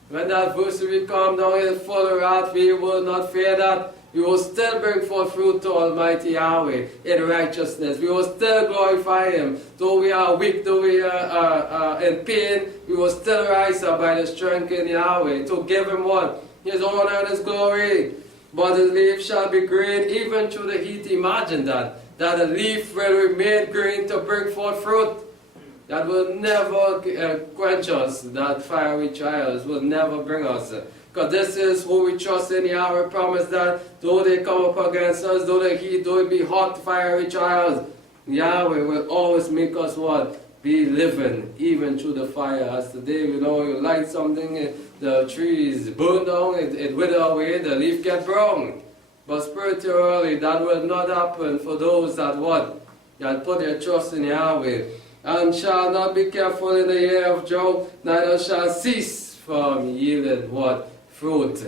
When the adversary comes down in full wrath, we will not fear that. We will still bring forth fruit to Almighty Yahweh in righteousness. We will still glorify Him. Though we are weak, though we are in pain, we will still rise up by the strength in Yahweh to give Him what? His honor and His glory. But His leaf shall be green even through the heat. Imagine that. That a leaf will remain green to bring forth fruit. That will never quench us. That fiery trials will never bring us. Because this is who we trust in. Yahweh promised that though they come up against us, though the heat, though it be hot, fiery trials, Yahweh will always make us what? Be living, even through the fire. As today, you know, you light something, the trees burn down, it wither away, the leaf get brown. But spiritually, that will not happen for those that what? That put their trust in Yahweh. And shall not be careful in the year of drought, neither shall cease from yielding what? Fruit.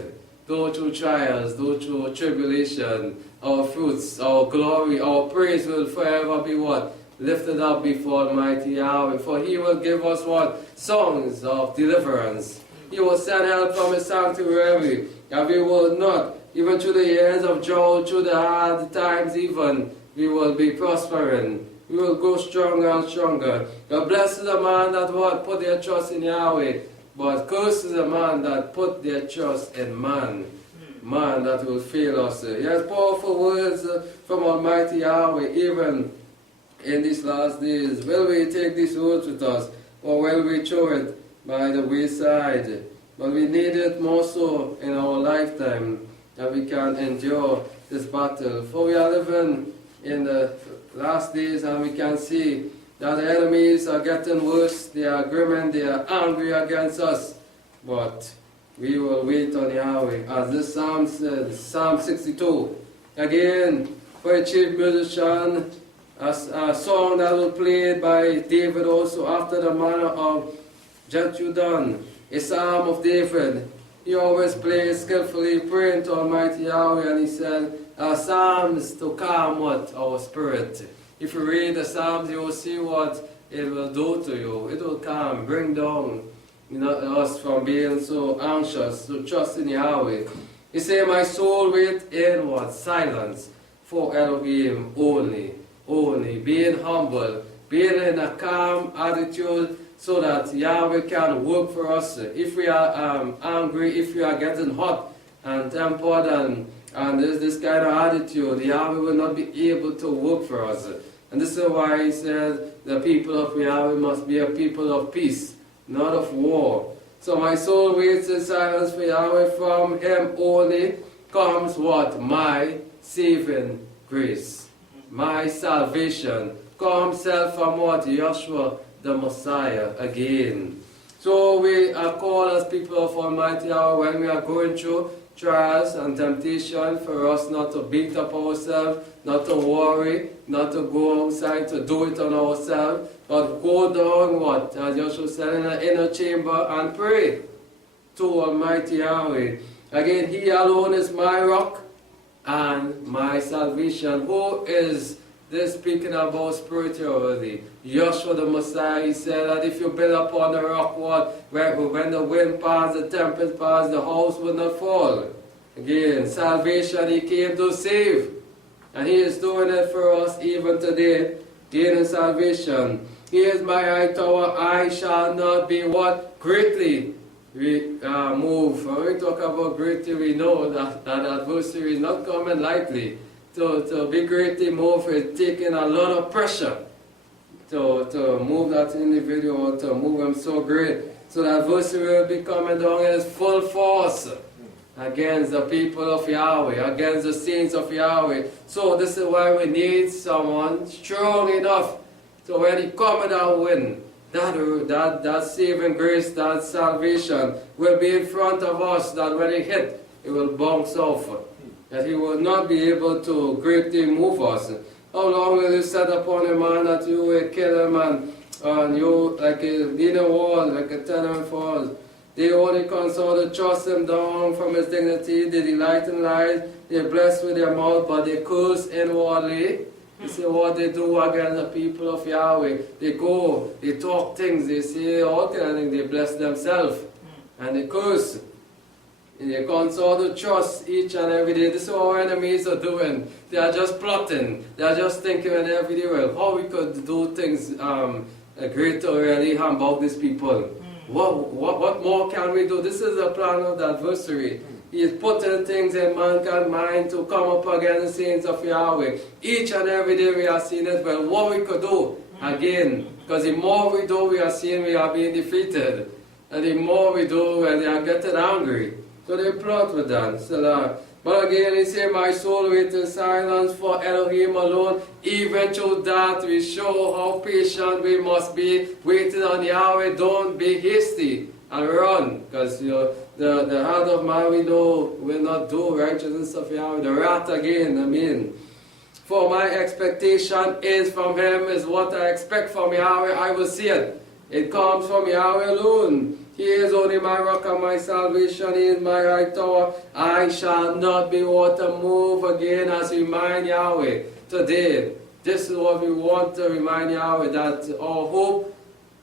Though through trials, though through tribulation, our fruits, our glory, our praise will forever be what? Lifted up before Almighty Yahweh. For He will give us what? Songs of deliverance. He will send help from His sanctuary. And we will not, even through the years of drought, through the hard times even, we will be prospering. We will go stronger and stronger. God blesses the man that what? Put their trust in Yahweh. But curses the man that put their trust in man. Man that will fail us. Yes, powerful words from Almighty Yahweh, even in these last days. Will we take these words with us or will we throw it by the wayside? But we need it more so in our lifetime, that we can endure this battle. For we are living in the last days, and we can see that the enemies are getting worse. They are grim and they are angry against us. But we will wait on Yahweh. As this Psalm says, Psalm 62. Again, for a chief musician, a song that was played by David also after the manner of Jeduthun, a psalm of David. He always plays skillfully, praying to Almighty Yahweh, and he said, psalms to calm what? Our spirit. If you read the Psalms, you will see what it will do to you. It will calm, bring down us from being so anxious, to trust in Yahweh. He said, my soul wait in what? Silence for Elohim only. Only. Being humble, being in a calm attitude, so that Yahweh can work for us. If we are angry, if we are getting hot and tempered and there's this kind of attitude, Yahweh will not be able to work for us. And this is why he said the people of Yahweh must be a people of peace, not of war. So my soul waits in silence for Yahweh. From him only comes what? My saving grace. My salvation comes from what? Yahshua the Messiah again. So we are called as people of Almighty Yahweh when we are going through trials and temptation, for us not to beat up ourselves, not to worry, not to go outside to do it on ourselves, but go down what? As Joshua said, in the inner chamber and pray to Almighty Yahweh. Again, He alone is my rock and my salvation. Who is this speaking about spirituality? Yahshua the Messiah. He said that if you build upon the rock, what? When the wind passes, the tempest passes, the house will not fall. Again, salvation, He came to save. And He is doing it for us even today, gaining salvation. He is my high tower, I shall not be what? Greatly moved. When we talk about greatly, we know that adversary is not coming lightly. To be greatly moved is taking a lot of pressure to move that individual, to move him so great. So the adversary will be coming down in his full force against the people of Yahweh, against the saints of Yahweh. So this is why we need someone strong enough, so when he comes down wind, that saving grace, that salvation will be in front of us, that when it hit, it will bounce off, that he will not be able to greatly move us. How long will you set upon a man that you will kill him and you like a leaning wall, like a tenement falls? They only consort to thrust him down from his dignity. They delight in lies. They bless with their mouth, but they curse inwardly. You see what they do against the people of Yahweh. They go, they talk things, they say all kinds of things, they bless themselves. And they curse. And they consort to trust each and every day. This is what our enemies are doing. They are just plotting. They are just thinking every day, well, how we could do things greater really about these people. What more can we do? This is the plan of the adversary. He is putting things in mankind's mind to come up against the saints of Yahweh. Each and every day we are seeing it. Well, what we could do again. Because the more we do, we are seeing we are being defeated. And the more we do, well, they are getting angry. So they plot with that. So, but again, he said, my soul waits in silence for Elohim alone. Even through that, we show how patient we must be, waiting on Yahweh. Don't be hasty and run, because the heart of man we know will not do righteousness of Yahweh. The wrath again, For my expectation is from Him, is what I expect from Yahweh. I will see it. It comes from Yahweh alone. He is only my rock and my salvation. He is my high tower. I shall not be able to move again, as we remind Yahweh today. This is what we want to remind Yahweh, that our hope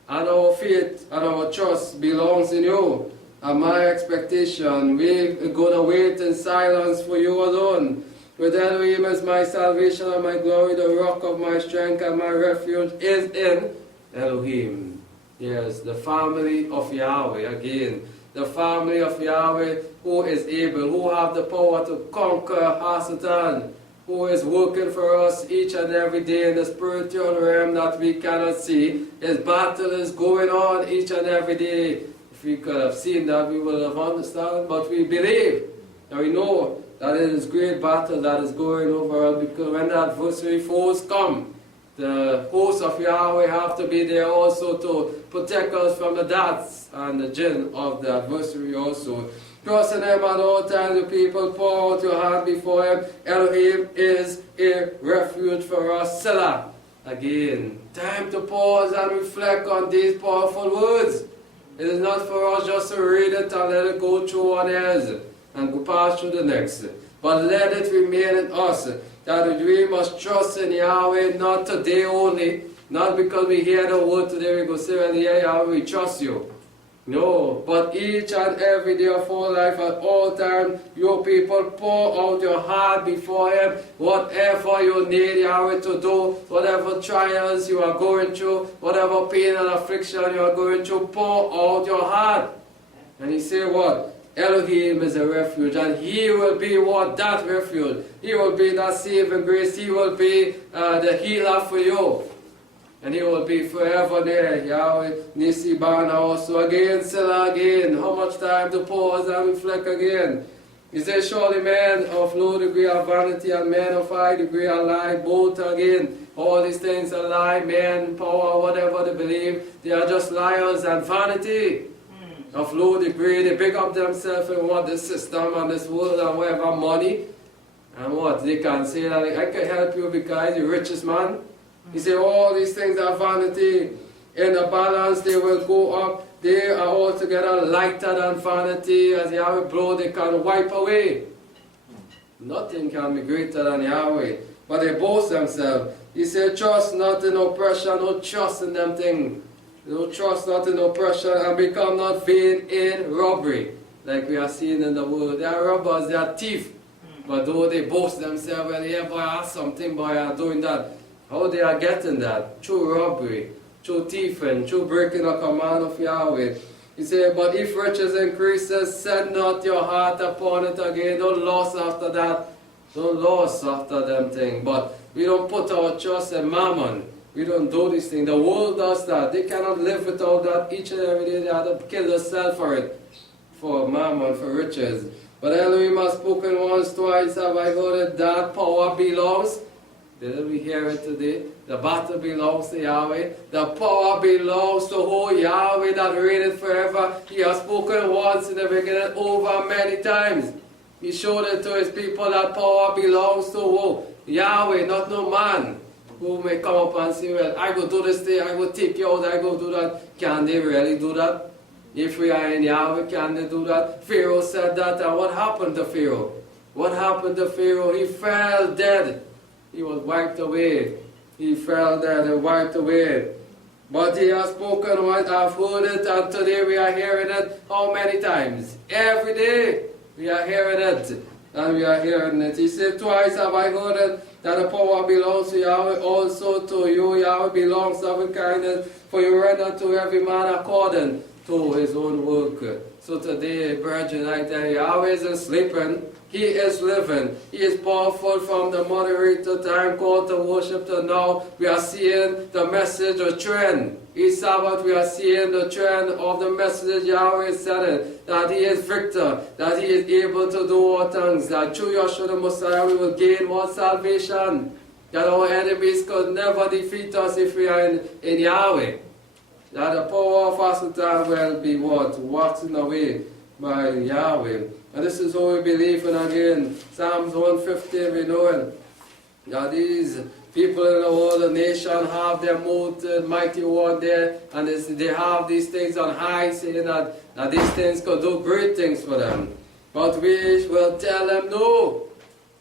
and our faith and our trust belongs in you. And my expectation, we're going to wait in silence for you alone. With Elohim is my salvation and my glory, the rock of my strength and my refuge is in Elohim. Yes, the family of Yahweh, again. The family of Yahweh who is able, who have the power to conquer Hasatan. who is working for us each and every day in the spiritual realm that we cannot see. His battle is going on each and every day. If we could have seen that, we would have understood, but we believe and we know that it is great battle that is going over us, because when the adversary foes come, the hosts of Yahweh have to be there also to protect us from the darts and the gin of the adversary also. Trust in Him at all times, the people. Pour out your heart before Him. Elohim is a refuge for us. Selah. Again, time to pause and reflect on these powerful words. It is not for us just to read it and let it go through one ears and go past through the next. But let it remain in us that we must trust in Yahweh, not today only, not because we hear the word today we go say, well, yeah, Yahweh, we trust you. No, but each and every day of our life, at all times, your people pour out your heart before Him. Whatever you need Yahweh to do, whatever trials you are going through, whatever pain and affliction you are going through, pour out your heart. And He said what? Elohim is a refuge, and He will be what? That refuge. He will be that saving grace. He will be the healer for you. And He will be forever there. Yahweh, Nisi Bana also again, Selah again. How much time to pause and reflect again? He says, surely men of low degree are vanity, and men of high degree are lie. Both again. All these things are lie. Men, power, whatever they believe, they are just liars and vanity. Of low degree, they pick up themselves and what this system and this world and whatever money. And what? They can say that I can help you because you're the richest man. He said all these things are vanity. In the balance they will go up. They are altogether lighter than vanity. As Yahweh blow, they can wipe away. Nothing can be greater than Yahweh. But they boast themselves. He said, trust not in oppression, no trust in them things. No trust not in oppression, and become not vain in robbery. Like we are seeing in the world. They are robbers, they are thieves. But though they boast themselves, well, yeah, boy, I have something, boy, I'm doing that. How they are getting that? Through robbery, through thieving, through breaking the command of Yahweh. He said, but if riches increases, set not your heart upon it again. Don't lust after that. Don't lust after them things. But we don't put our trust in mammon. We don't do this thing. The world does that. They cannot live without that. Each and every day they have to kill themselves for it. For mammon, for riches. But Elohim has spoken once, twice, have I heard it, that power belongs. Didn't we hear it today? The battle belongs to Yahweh. The power belongs to who? Yahweh that reigneth forever. He has spoken once in the beginning, over many times. He showed it to His people that power belongs to who? Yahweh, not no man. Who may come up and say, well, I will do this thing, I will take you out, I will do that. Can they really do that? If we are in Yahweh, can they do that? Pharaoh said that, and what happened to Pharaoh? What happened to Pharaoh? He fell dead. He was wiped away. He fell dead and wiped away. But He has spoken once, I've heard it, and today we are hearing it. How many times? Every day we are hearing it. And we are hearing it. He said, twice have I heard it, that the power belongs to Yahweh, also to you. Yahweh belongs to loving kindness, for you render to every man according to his own work. So today, brethren, I tell you, Yahweh isn't sleeping. He is living. He is powerful from the moderator time called to worship to now. We are seeing the message, the trend. Each Sabbath we are seeing the trend of the message Yahweh is sending. That He is victor. That He is able to do all things. That through Yahshua the Messiah we will gain more salvation. That our enemies could never defeat us if we are in Yahweh. That the power of Satan will be what? Waxing away by Yahweh. And this is how we believe in again. Psalms 115 we know it. That these people in the world, the nation have their mighty one there, and they have these things on high, saying that these things could do great things for them. But we will tell them, no,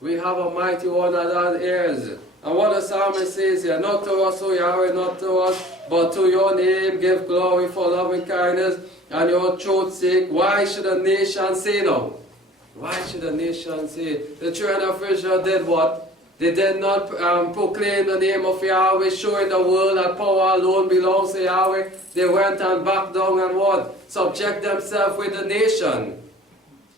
we have a mighty one at our ears. And what the psalmist says here, not to us, O Yahweh, not to us, but to your name give glory for loving kindness and your truth's sake. Why should a nation say no? Why should a nation say? The children of Israel did what? They did not proclaim the name of Yahweh, showing the world that power alone belongs to Yahweh. They went and backed down and what? Subject themselves with the nation.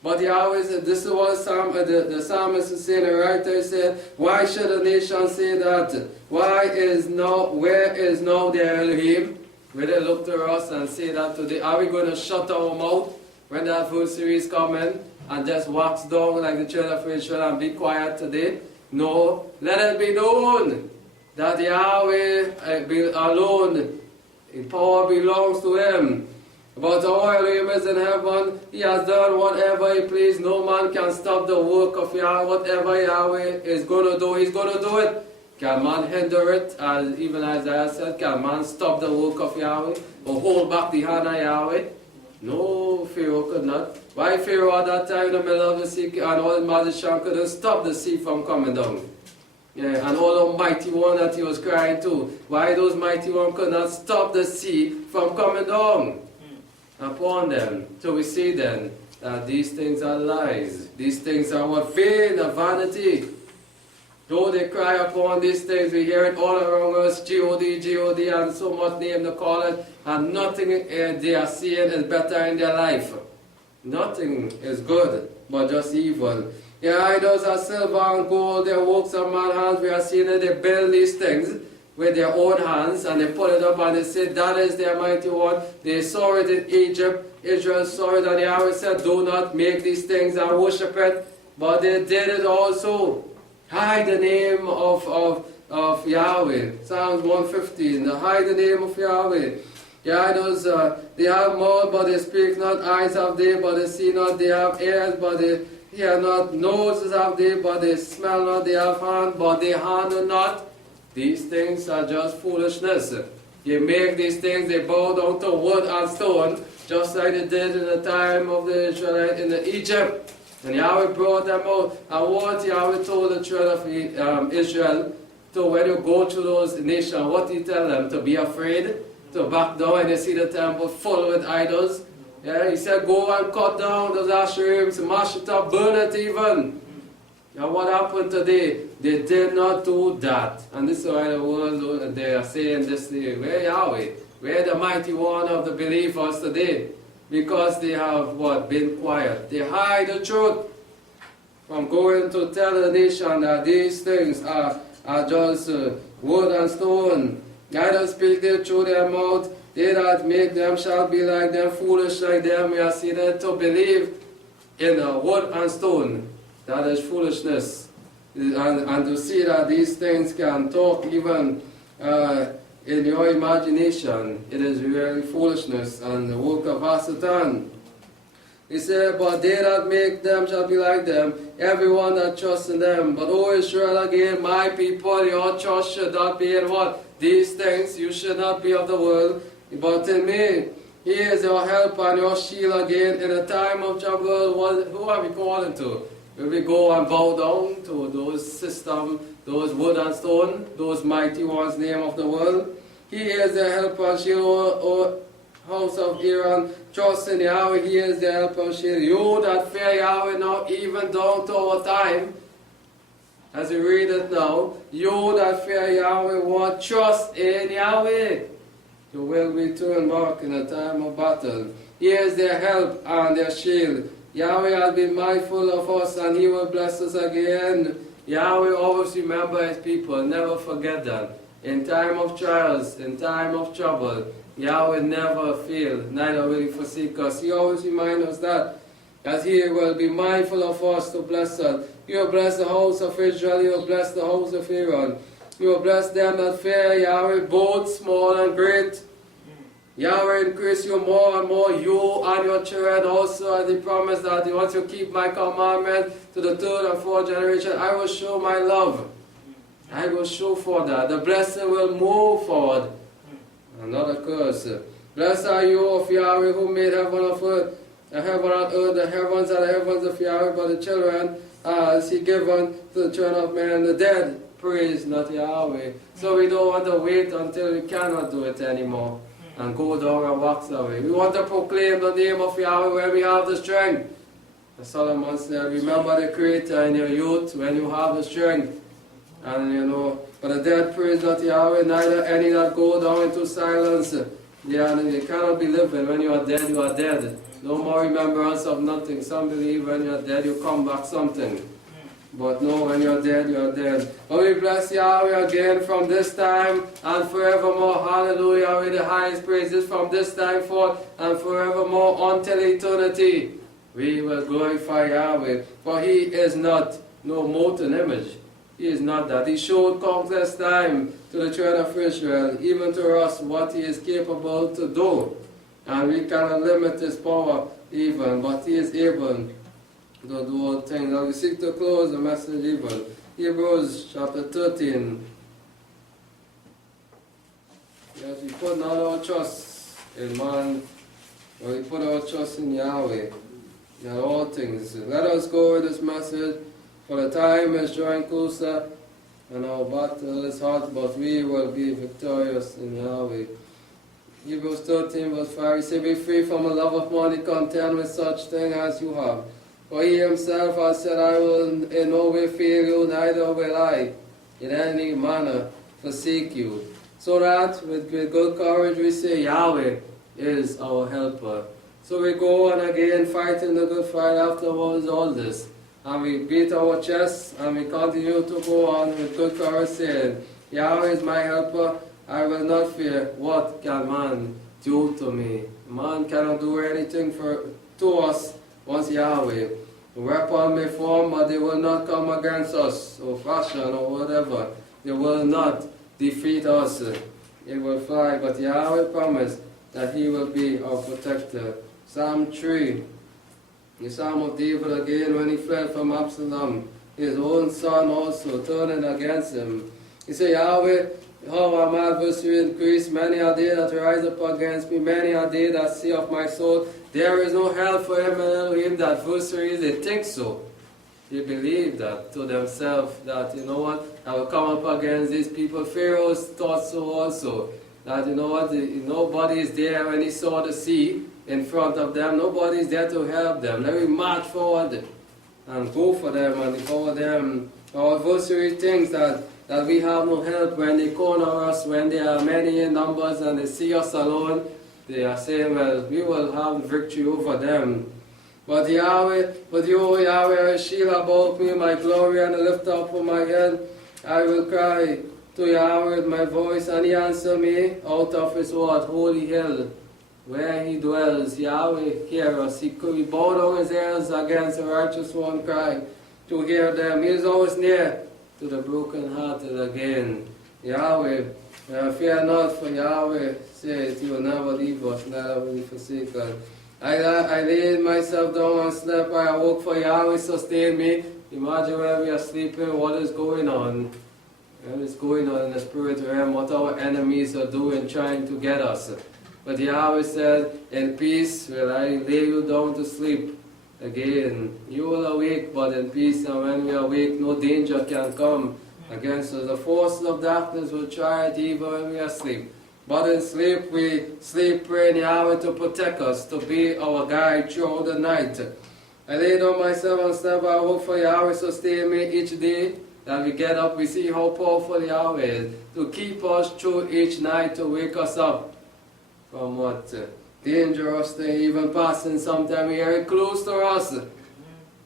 But Yahweh said, this is what the psalmist is saying, the writer said, why should a nation say that? Where is now their Elohim? Will they look to us and say that today? Are we going to shut our mouth when the adversary is coming and just wax down like the children of Israel and be quiet today? No, let it be known that Yahweh alone, power belongs to Him. But our Elohim is in heaven. He has done whatever He pleased. No man can stop the work of Yahweh. Whatever Yahweh is going to do, He's going to do it. Can man hinder it? As even Isaiah said, can man stop the work of Yahweh or hold back the hand of Yahweh? No, Pharaoh could not. Why Pharaoh at that time in the middle of the sea and all the magicians couldn't stop the sea from coming down? Yeah, and all the mighty one that he was crying to. Why those mighty ones could not stop the sea from coming down upon them? So we see then that these things are lies. These things are what? Vain and vanity. Though they cry upon these things, we hear it all around us, G-O-D, G-O-D, and so much name to call it, and nothing they are seeing is better in their life. Nothing is good, but just evil. Their idols are silver and gold, their works of man's hands. We are seeing that they build these things with their own hands, and they put it up and they say, that is their mighty one. They saw it in Egypt. Israel saw it, and Yahweh said, do not make these things and worship it. But they did it also. Hide the name of Yahweh. Psalms 115. Hide the name of Yahweh. The idols, they have mouth, but they speak not. Eyes have they, but they see not. They have ears, but they hear not. Noses have they, but they smell not. They have hand, but they handle not. These things are just foolishness. You make these things, they bow down to wood and stone, just like they did in the time of the Israelites in Egypt. And Yahweh brought them out. And what Yahweh told the children of Israel, to when you go to those nations, what did He tell them? To be afraid, to back down, and they see the temple full with idols. Yeah, He said, go and cut down those Asherims, mash it up, burn it even. And what happened today? They did not do that. And this is why the world, they are saying this thing, where Yahweh? Where the mighty one of the believers today? Because they have what? Been quiet. They hide the truth from going to tell the nation that these things are just wood and stone. Neither speak they through their mouth. They that make them shall be like them, foolish like them. We are seen to believe in wood and stone. That is foolishness. And to see that these things can talk even in your imagination, it is really foolishness and the work of Satan. He said, but they that make them shall be like them, everyone that trusts in them. But O Israel, again, my people, your trust should not be in what? These things. You should not be of the world, but in me. He is your help and your shield again in a time of trouble. Who are we calling to? Will we go and bow down to those systems, those wood and stone, those mighty ones, name of the world? He is the helper and shield, O house of Aaron. Trust in Yahweh, He is the helper and shield. You that fear Yahweh now, even down to our time, as we read it now, you that fear Yahweh, what? Trust in Yahweh. You will be turned back in a time of battle. He is their help and their shield. Yahweh has been mindful of us and He will bless us again. Yahweh always remember His people. Never forget that. In time of trials, in time of trouble, Yahweh never fail, neither will He forsake us. He always reminds us that He will be mindful of us to bless us. He will bless the house of Israel. He will bless the house of Aaron. He will bless them that fear Yahweh, both small and great. Yahweh increase you more and more, you and your children also, as He promised that once you keep my commandment to the third and fourth generation, I will show my love. I will show for that. The blessing will move forward. Another curse. Blessed are you of Yahweh who made heaven and earth. The heaven and earth, the heavens are the heavens of Yahweh, but the children has He given to the children of men. The dead praise not Yahweh. So we don't want to wait until we cannot do it anymore and go down and wax away. We want to proclaim the name of Yahweh when we have the strength. As Solomon said, remember the Creator in your youth when you have the strength. And but the dead praise not Yahweh, neither any that go down into silence. They cannot be living. When you are dead, you are dead. No more remembrance of nothing. Some believe when you're dead you come back something. But no, when you're dead, you're dead. But we bless Yahweh again from this time and forevermore. Hallelujah. With the highest praises from this time forth and forevermore until eternity. We will glorify Yahweh. For He is not no molten image. He is not that. He showed countless time to the children of Israel, even to us, what He is capable to do. And we cannot limit His power even, but He is able to do all things. Now we seek to close the message even. Hebrews chapter 13. Yes, we put not our trust in man, but we put our trust in Yahweh in all things. Let us go with this message, for the time is drawing closer, and our battle is hot, but we will be victorious in Yahweh. Hebrews 13 verse 5, He said, be free from the love of money, content with such thing as you have. For He Himself has said, I will in no way fail you, neither will I in any manner forsake you. So that with good courage we say, Yahweh is our helper. So we go on again fighting the good fight afterwards all this. And we beat our chests and we continue to go on with good courage saying, Yahweh is my helper, I will not fear. What can man do to me? Man cannot do anything to us once Yahweh. The weapon may form, but they will not come against us, or fashion, or whatever. They will not defeat us. It will fly, but Yahweh promised that He will be our protector. Psalm 3, the Psalm of David again, when he fled from Absalom, his own son also turning against him. He said, Yahweh, how our adversary increased, many are they that rise up against me, many are they that say of my soul, there is no help for him and Elohim. The adversaries, they think so. They believe that to themselves, that, you know what, I will come up against these people. Pharaoh thought so also, that, you know what, nobody is there when he saw the sea in front of them. Nobody is there to help them. Let me march forward and go for them and devour them. Our adversary thinks that we have no help when they corner us, when they are many in numbers and they see us alone. They are saying, well, we will have victory over them. But Yahweh, but you, Yahweh, a shield about me, my glory and a lift up of my head. I will cry to Yahweh with my voice, and He answer me out of His what? Holy hill, where He dwells. Yahweh hear us. He could bow down His ears against the righteous one cry to hear them. He is always near to the brokenhearted again. Yahweh, fear not, for Yahweh said, He will never leave us, neither will He forsake us. I laid myself down and slept. I awoke, for Yahweh sustained me. Imagine when we are sleeping, what is going on? What is going on in the spirit realm? What our enemies are doing, trying to get us. But Yahweh said, in peace will I lay you down to sleep. Again, you will awake, but in peace. And when we awake, no danger can come against us. The forces of darkness will try it even when we are asleep. But in sleep, we sleep praying Yahweh to protect us, to be our guide throughout the night. I laid on myself and slept. I hope for Yahweh sustain me each day. That we get up, we see how powerful Yahweh is, to keep us through each night, to wake us up from what dangerous thing, even passing sometime. We hear it close to us.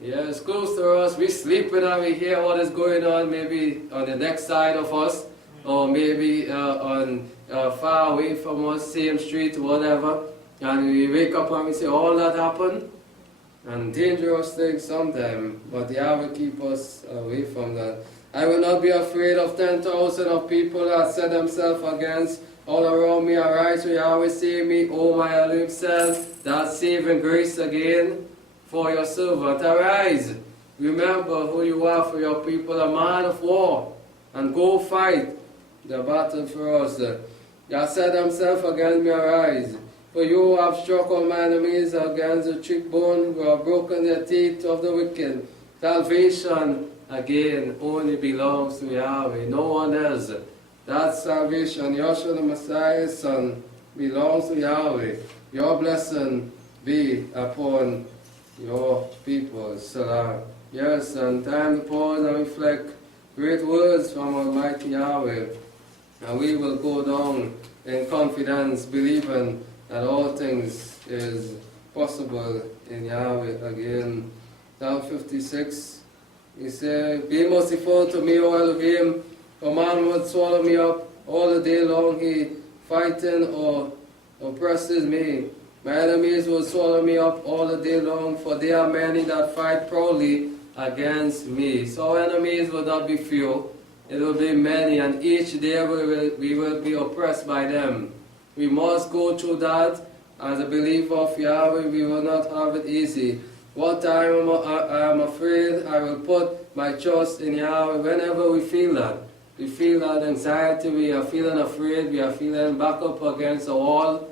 Yes, close to us. We sleeping and we hear what is going on, maybe on the next side of us, or maybe on far away from us, same street, whatever. And we wake up and we say, all that happened. And dangerous things sometimes, but Yahweh keep us away from that. I will not be afraid of 10,000 of people that set themselves against all around me. Arise, so Yahweh save me, O my Elohim, self, that saving grace again for your servant. Arise, remember who you are for your people, a man of war, and go fight the battle for us. That set themselves against me, arise. For you have struck all my enemies against the cheekbone, you have broken the teeth of the wicked. Salvation, again, only belongs to Yahweh, no one else. That salvation, Yahshua the Messiah's Son, belongs to Yahweh. Your blessing be upon your people. Salam. Yes, and time to pause and reflect. Great words from Almighty Yahweh. And we will go down in confidence, believing that all things is possible in Yahweh again. Psalm 56, he said, be merciful to me, O Elohim, for man would swallow me up all the day long. He fighting or oppresses me. My enemies will swallow me up all the day long, for there are many that fight proudly against me. So our enemies will not be few, it will be many, and each day we will be oppressed by them. We must go through that. As a believer of Yahweh, we will not have it easy. What time I am afraid, I will put my trust in Yahweh. Whenever we feel that anxiety, we are feeling afraid, we are feeling back up against the wall,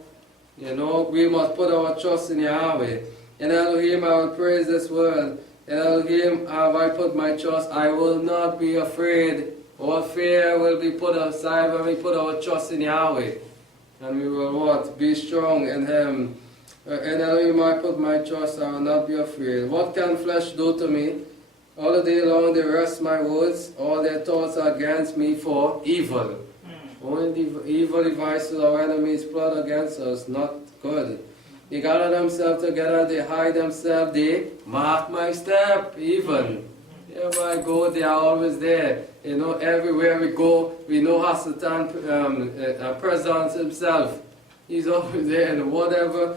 we must put our trust in Yahweh. In Elohim I will praise this word. In Elohim have I put my trust. I will not be afraid. All fear will be put aside when we put our trust in Yahweh. And we will what? Be strong in Him. In Elohim I put my trust, I will not be afraid. What can flesh do to me? All the day long they wrest my words. All their thoughts are against me for evil. Only the evil devices our enemies plot against us, not good. They gather themselves together, they hide themselves, they mark my step, even. Wherever I go, they are always there. Everywhere we go, we know Hasatan presents himself. He's always there in whatever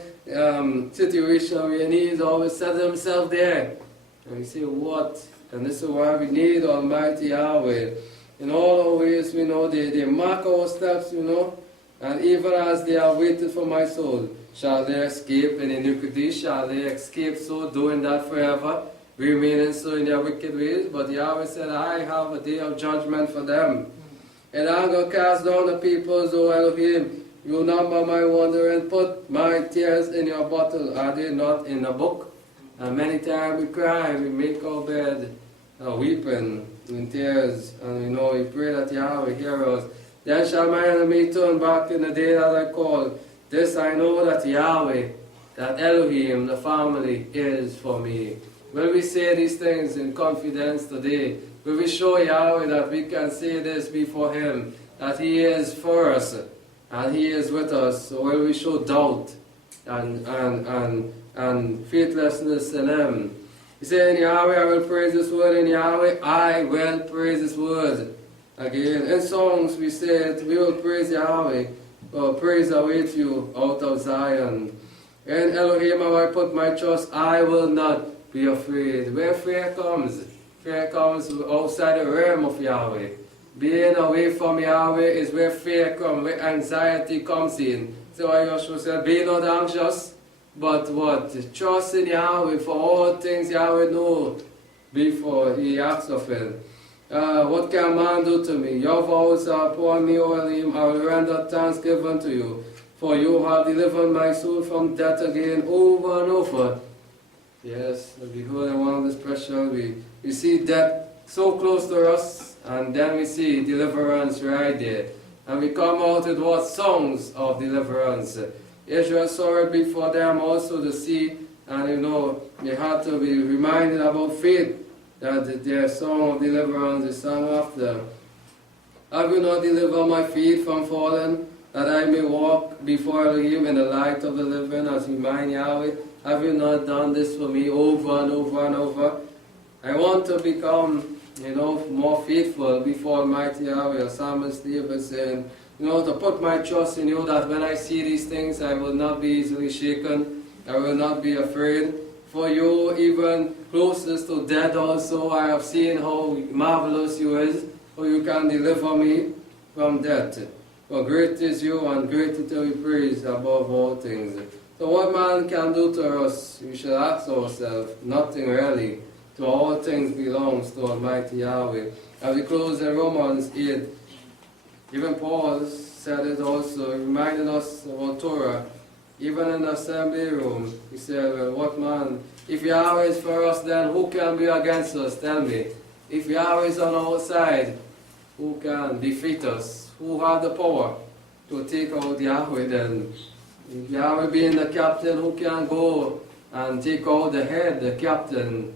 situation we're in, he's always set himself there. And we say, what? And this is why we need Almighty Yahweh. In all our ways, we know they mark our steps, and even as they are waiting for my soul, shall they escape in iniquity? Shall they escape so, doing that forever? Remaining so in their wicked ways? But Yahweh said, I have a day of judgment for them. In anger cast down the peoples, O Elohim. You number my wandering, put my tears in your bottle. Are they not in the book? And many times we cry, we make our bed, weeping in tears. And we pray that Yahweh hear us. Then shall my enemy turn back in the day that I call. This I know that Yahweh, that Elohim, the family, is for me. Will we say these things in confidence today? Will we show Yahweh that we can say this before Him, that He is for us, and He is with us? Or will we show doubt and faithlessness in Him? He said, in Yahweh I will praise His word, in Yahweh I will praise His word. Again, in songs we said, we will praise Yahweh, for praise awaits you out of Zion. In Elohim have I put my trust, I will not be afraid. Where fear comes outside the realm of Yahweh. Being away from Yahweh is where fear comes, where anxiety comes in. So Joshua said, be not anxious, but what? Trust in Yahweh, for all things Yahweh knows before He acts of it. What can man do to me? Your vows are upon me, O Elohim. I will render thanksgiving to you, for you have delivered my soul from death again over and over. Yes, we heard in one of this pressure, we see death so close to us, and then we see deliverance right there. And we come out with what? Songs of deliverance. Israel saw it before them also to see, and they had to be reminded about faith, that their song of deliverance is sung after. Have you not delivered my feet from falling, that I may walk before Elohim in the light of the living, as remind Yahweh? Have you not done this for me over and over and over? I want to become, more faithful before Almighty Yahweh. As Psalmist David saying, to put my trust in you, that when I see these things, I will not be easily shaken. I will not be afraid. For you, even closest to death also, I have seen how marvelous you is, how you can deliver me from death. For great is you, and greatly to be praised above all things. So what man can do to us, we should ask ourselves, nothing really. To all things belongs to Almighty Yahweh. As we close in Romans 8, even Paul said it also, reminding us about Torah. Even in the assembly room, he said, well, what man, if Yahweh is for us, then who can be against us? Tell me. If Yahweh is on our side, who can defeat us? Who have the power to take out Yahweh then? If Yahweh being the captain, who can go and take out the head, the captain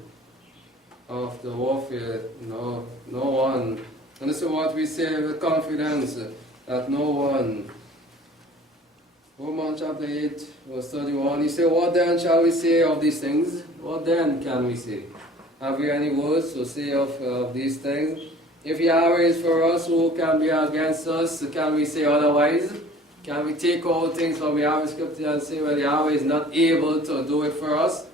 of the warfare? No one. And this is what we say with confidence, that no one. Romans chapter 8, verse 31. He said, what then shall we say of these things? What then can we say? Have we any words to say of these things? If Yahweh is for us, who can be against us? Can we say otherwise? Can we take all things from Yahweh's scripture and say, well, Yahweh is not able to do it for us?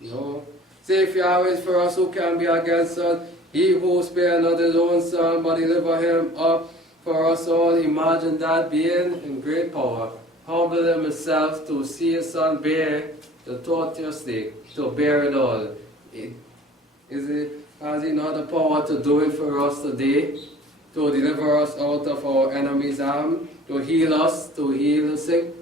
No. Say, if Yahweh is for us, who can be against us? He who spared not his own son, but delivered him up for us all. Imagine that being in great power, humbled himself to see his son bear the tortuous stake, to bear it all. Has he not the power to do it for us today? To deliver us out of our enemy's arm? To heal us, to heal the sick?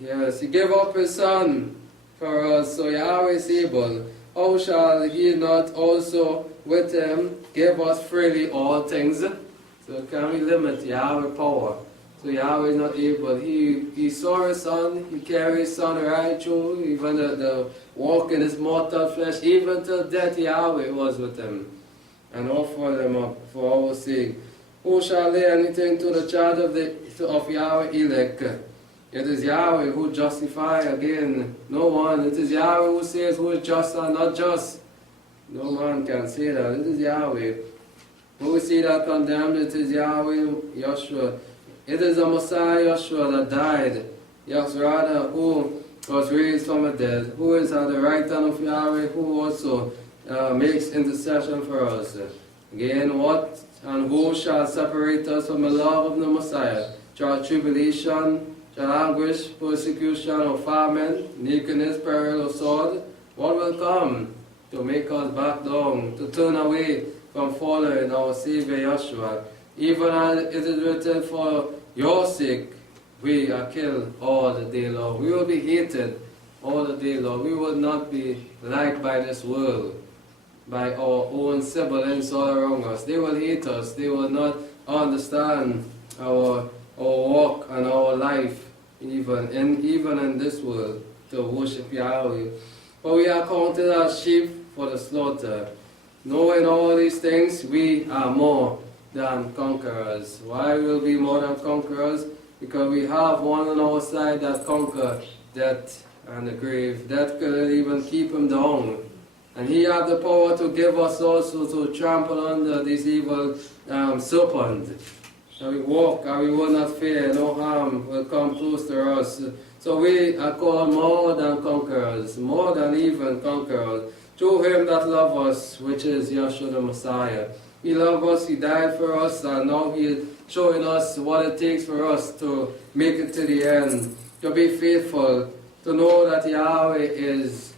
Yes, he gave up his son for us, so Yahweh is able. How shall he not also with him give us freely all things? So can we limit Yahweh's power? So Yahweh is not able. He saw his son, he carried his son right through, even the walk in his mortal flesh, even till death Yahweh was with him, and offered him up for our sake. Who shall lay anything to the charge of Yahweh elect? It is Yahweh who justifies again, no one. It is Yahweh who says who is just and not just. No man can say that. It is Yahweh. Who we see that condemned, it is Yahweh, Yeshua. It is the Messiah, Yeshua, that died. Yes, rather, who was raised from the dead, who is at the right hand of Yahweh, who also makes intercession for us. Again, what and who shall separate us from the love of the Messiah? Shall tribulation, shall anguish, persecution, or famine, nakedness, peril, or sword? What will come to make us back down, to turn away from following our Savior Yeshua? Even as it is written, for your sake we are killed all the day long. We will be hated all the day long. We will not be liked by this world, by our own siblings all around us. They will hate us. They will not understand our walk and our life, even in this world, to worship Yahweh. For we are counted as sheep for the slaughter. Knowing all these things, we are more than conquerors. Why will we be more than conquerors? Because we have one on our side that conquered death and the grave. Death couldn't even keep him down. And he had the power to give us also to trample under this evil serpent. And we walk and we will not fear, no harm will come close to us. So we are called more than conquerors, more than even conquerors, through him that loves us, which is Yeshua the Messiah. He loved us, he died for us, and now he is showing us what it takes for us to make it to the end, to be faithful, to know that Yahweh is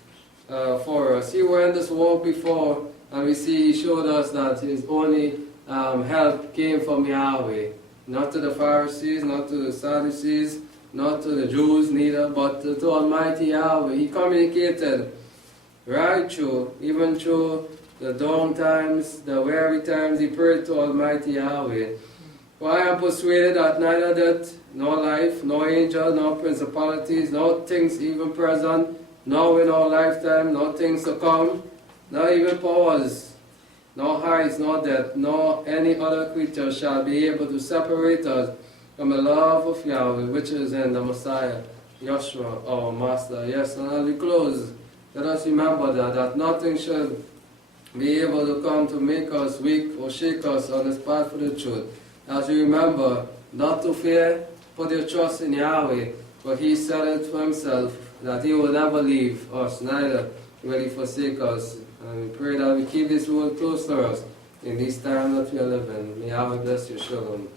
for us. He went this walk before, and we see he showed us that his only help came from Yahweh. Not to the Pharisees, not to the Sadducees, not to the Jews neither, but to Almighty Yahweh. He communicated right through, even through the down times, the weary times, he prayed to Almighty Yahweh. For I am persuaded that neither death, nor life, nor angel, nor principalities, nor things even present, nor in our lifetime, nor things to come, nor even powers, nor heights, nor depth, nor any other creature shall be able to separate us from the love of Yahweh, which is in the Messiah, Yeshua, our Master. Yes, and as we close, let us remember that nothing should be able to come to make us weak or shake us on this path for the truth. As we remember, not to fear, put your trust in Yahweh, for he said it for himself, that he will never leave us, neither will he forsake us. And we pray that we keep this word close to us in these times that we are living. May Yahweh bless you. Shalom.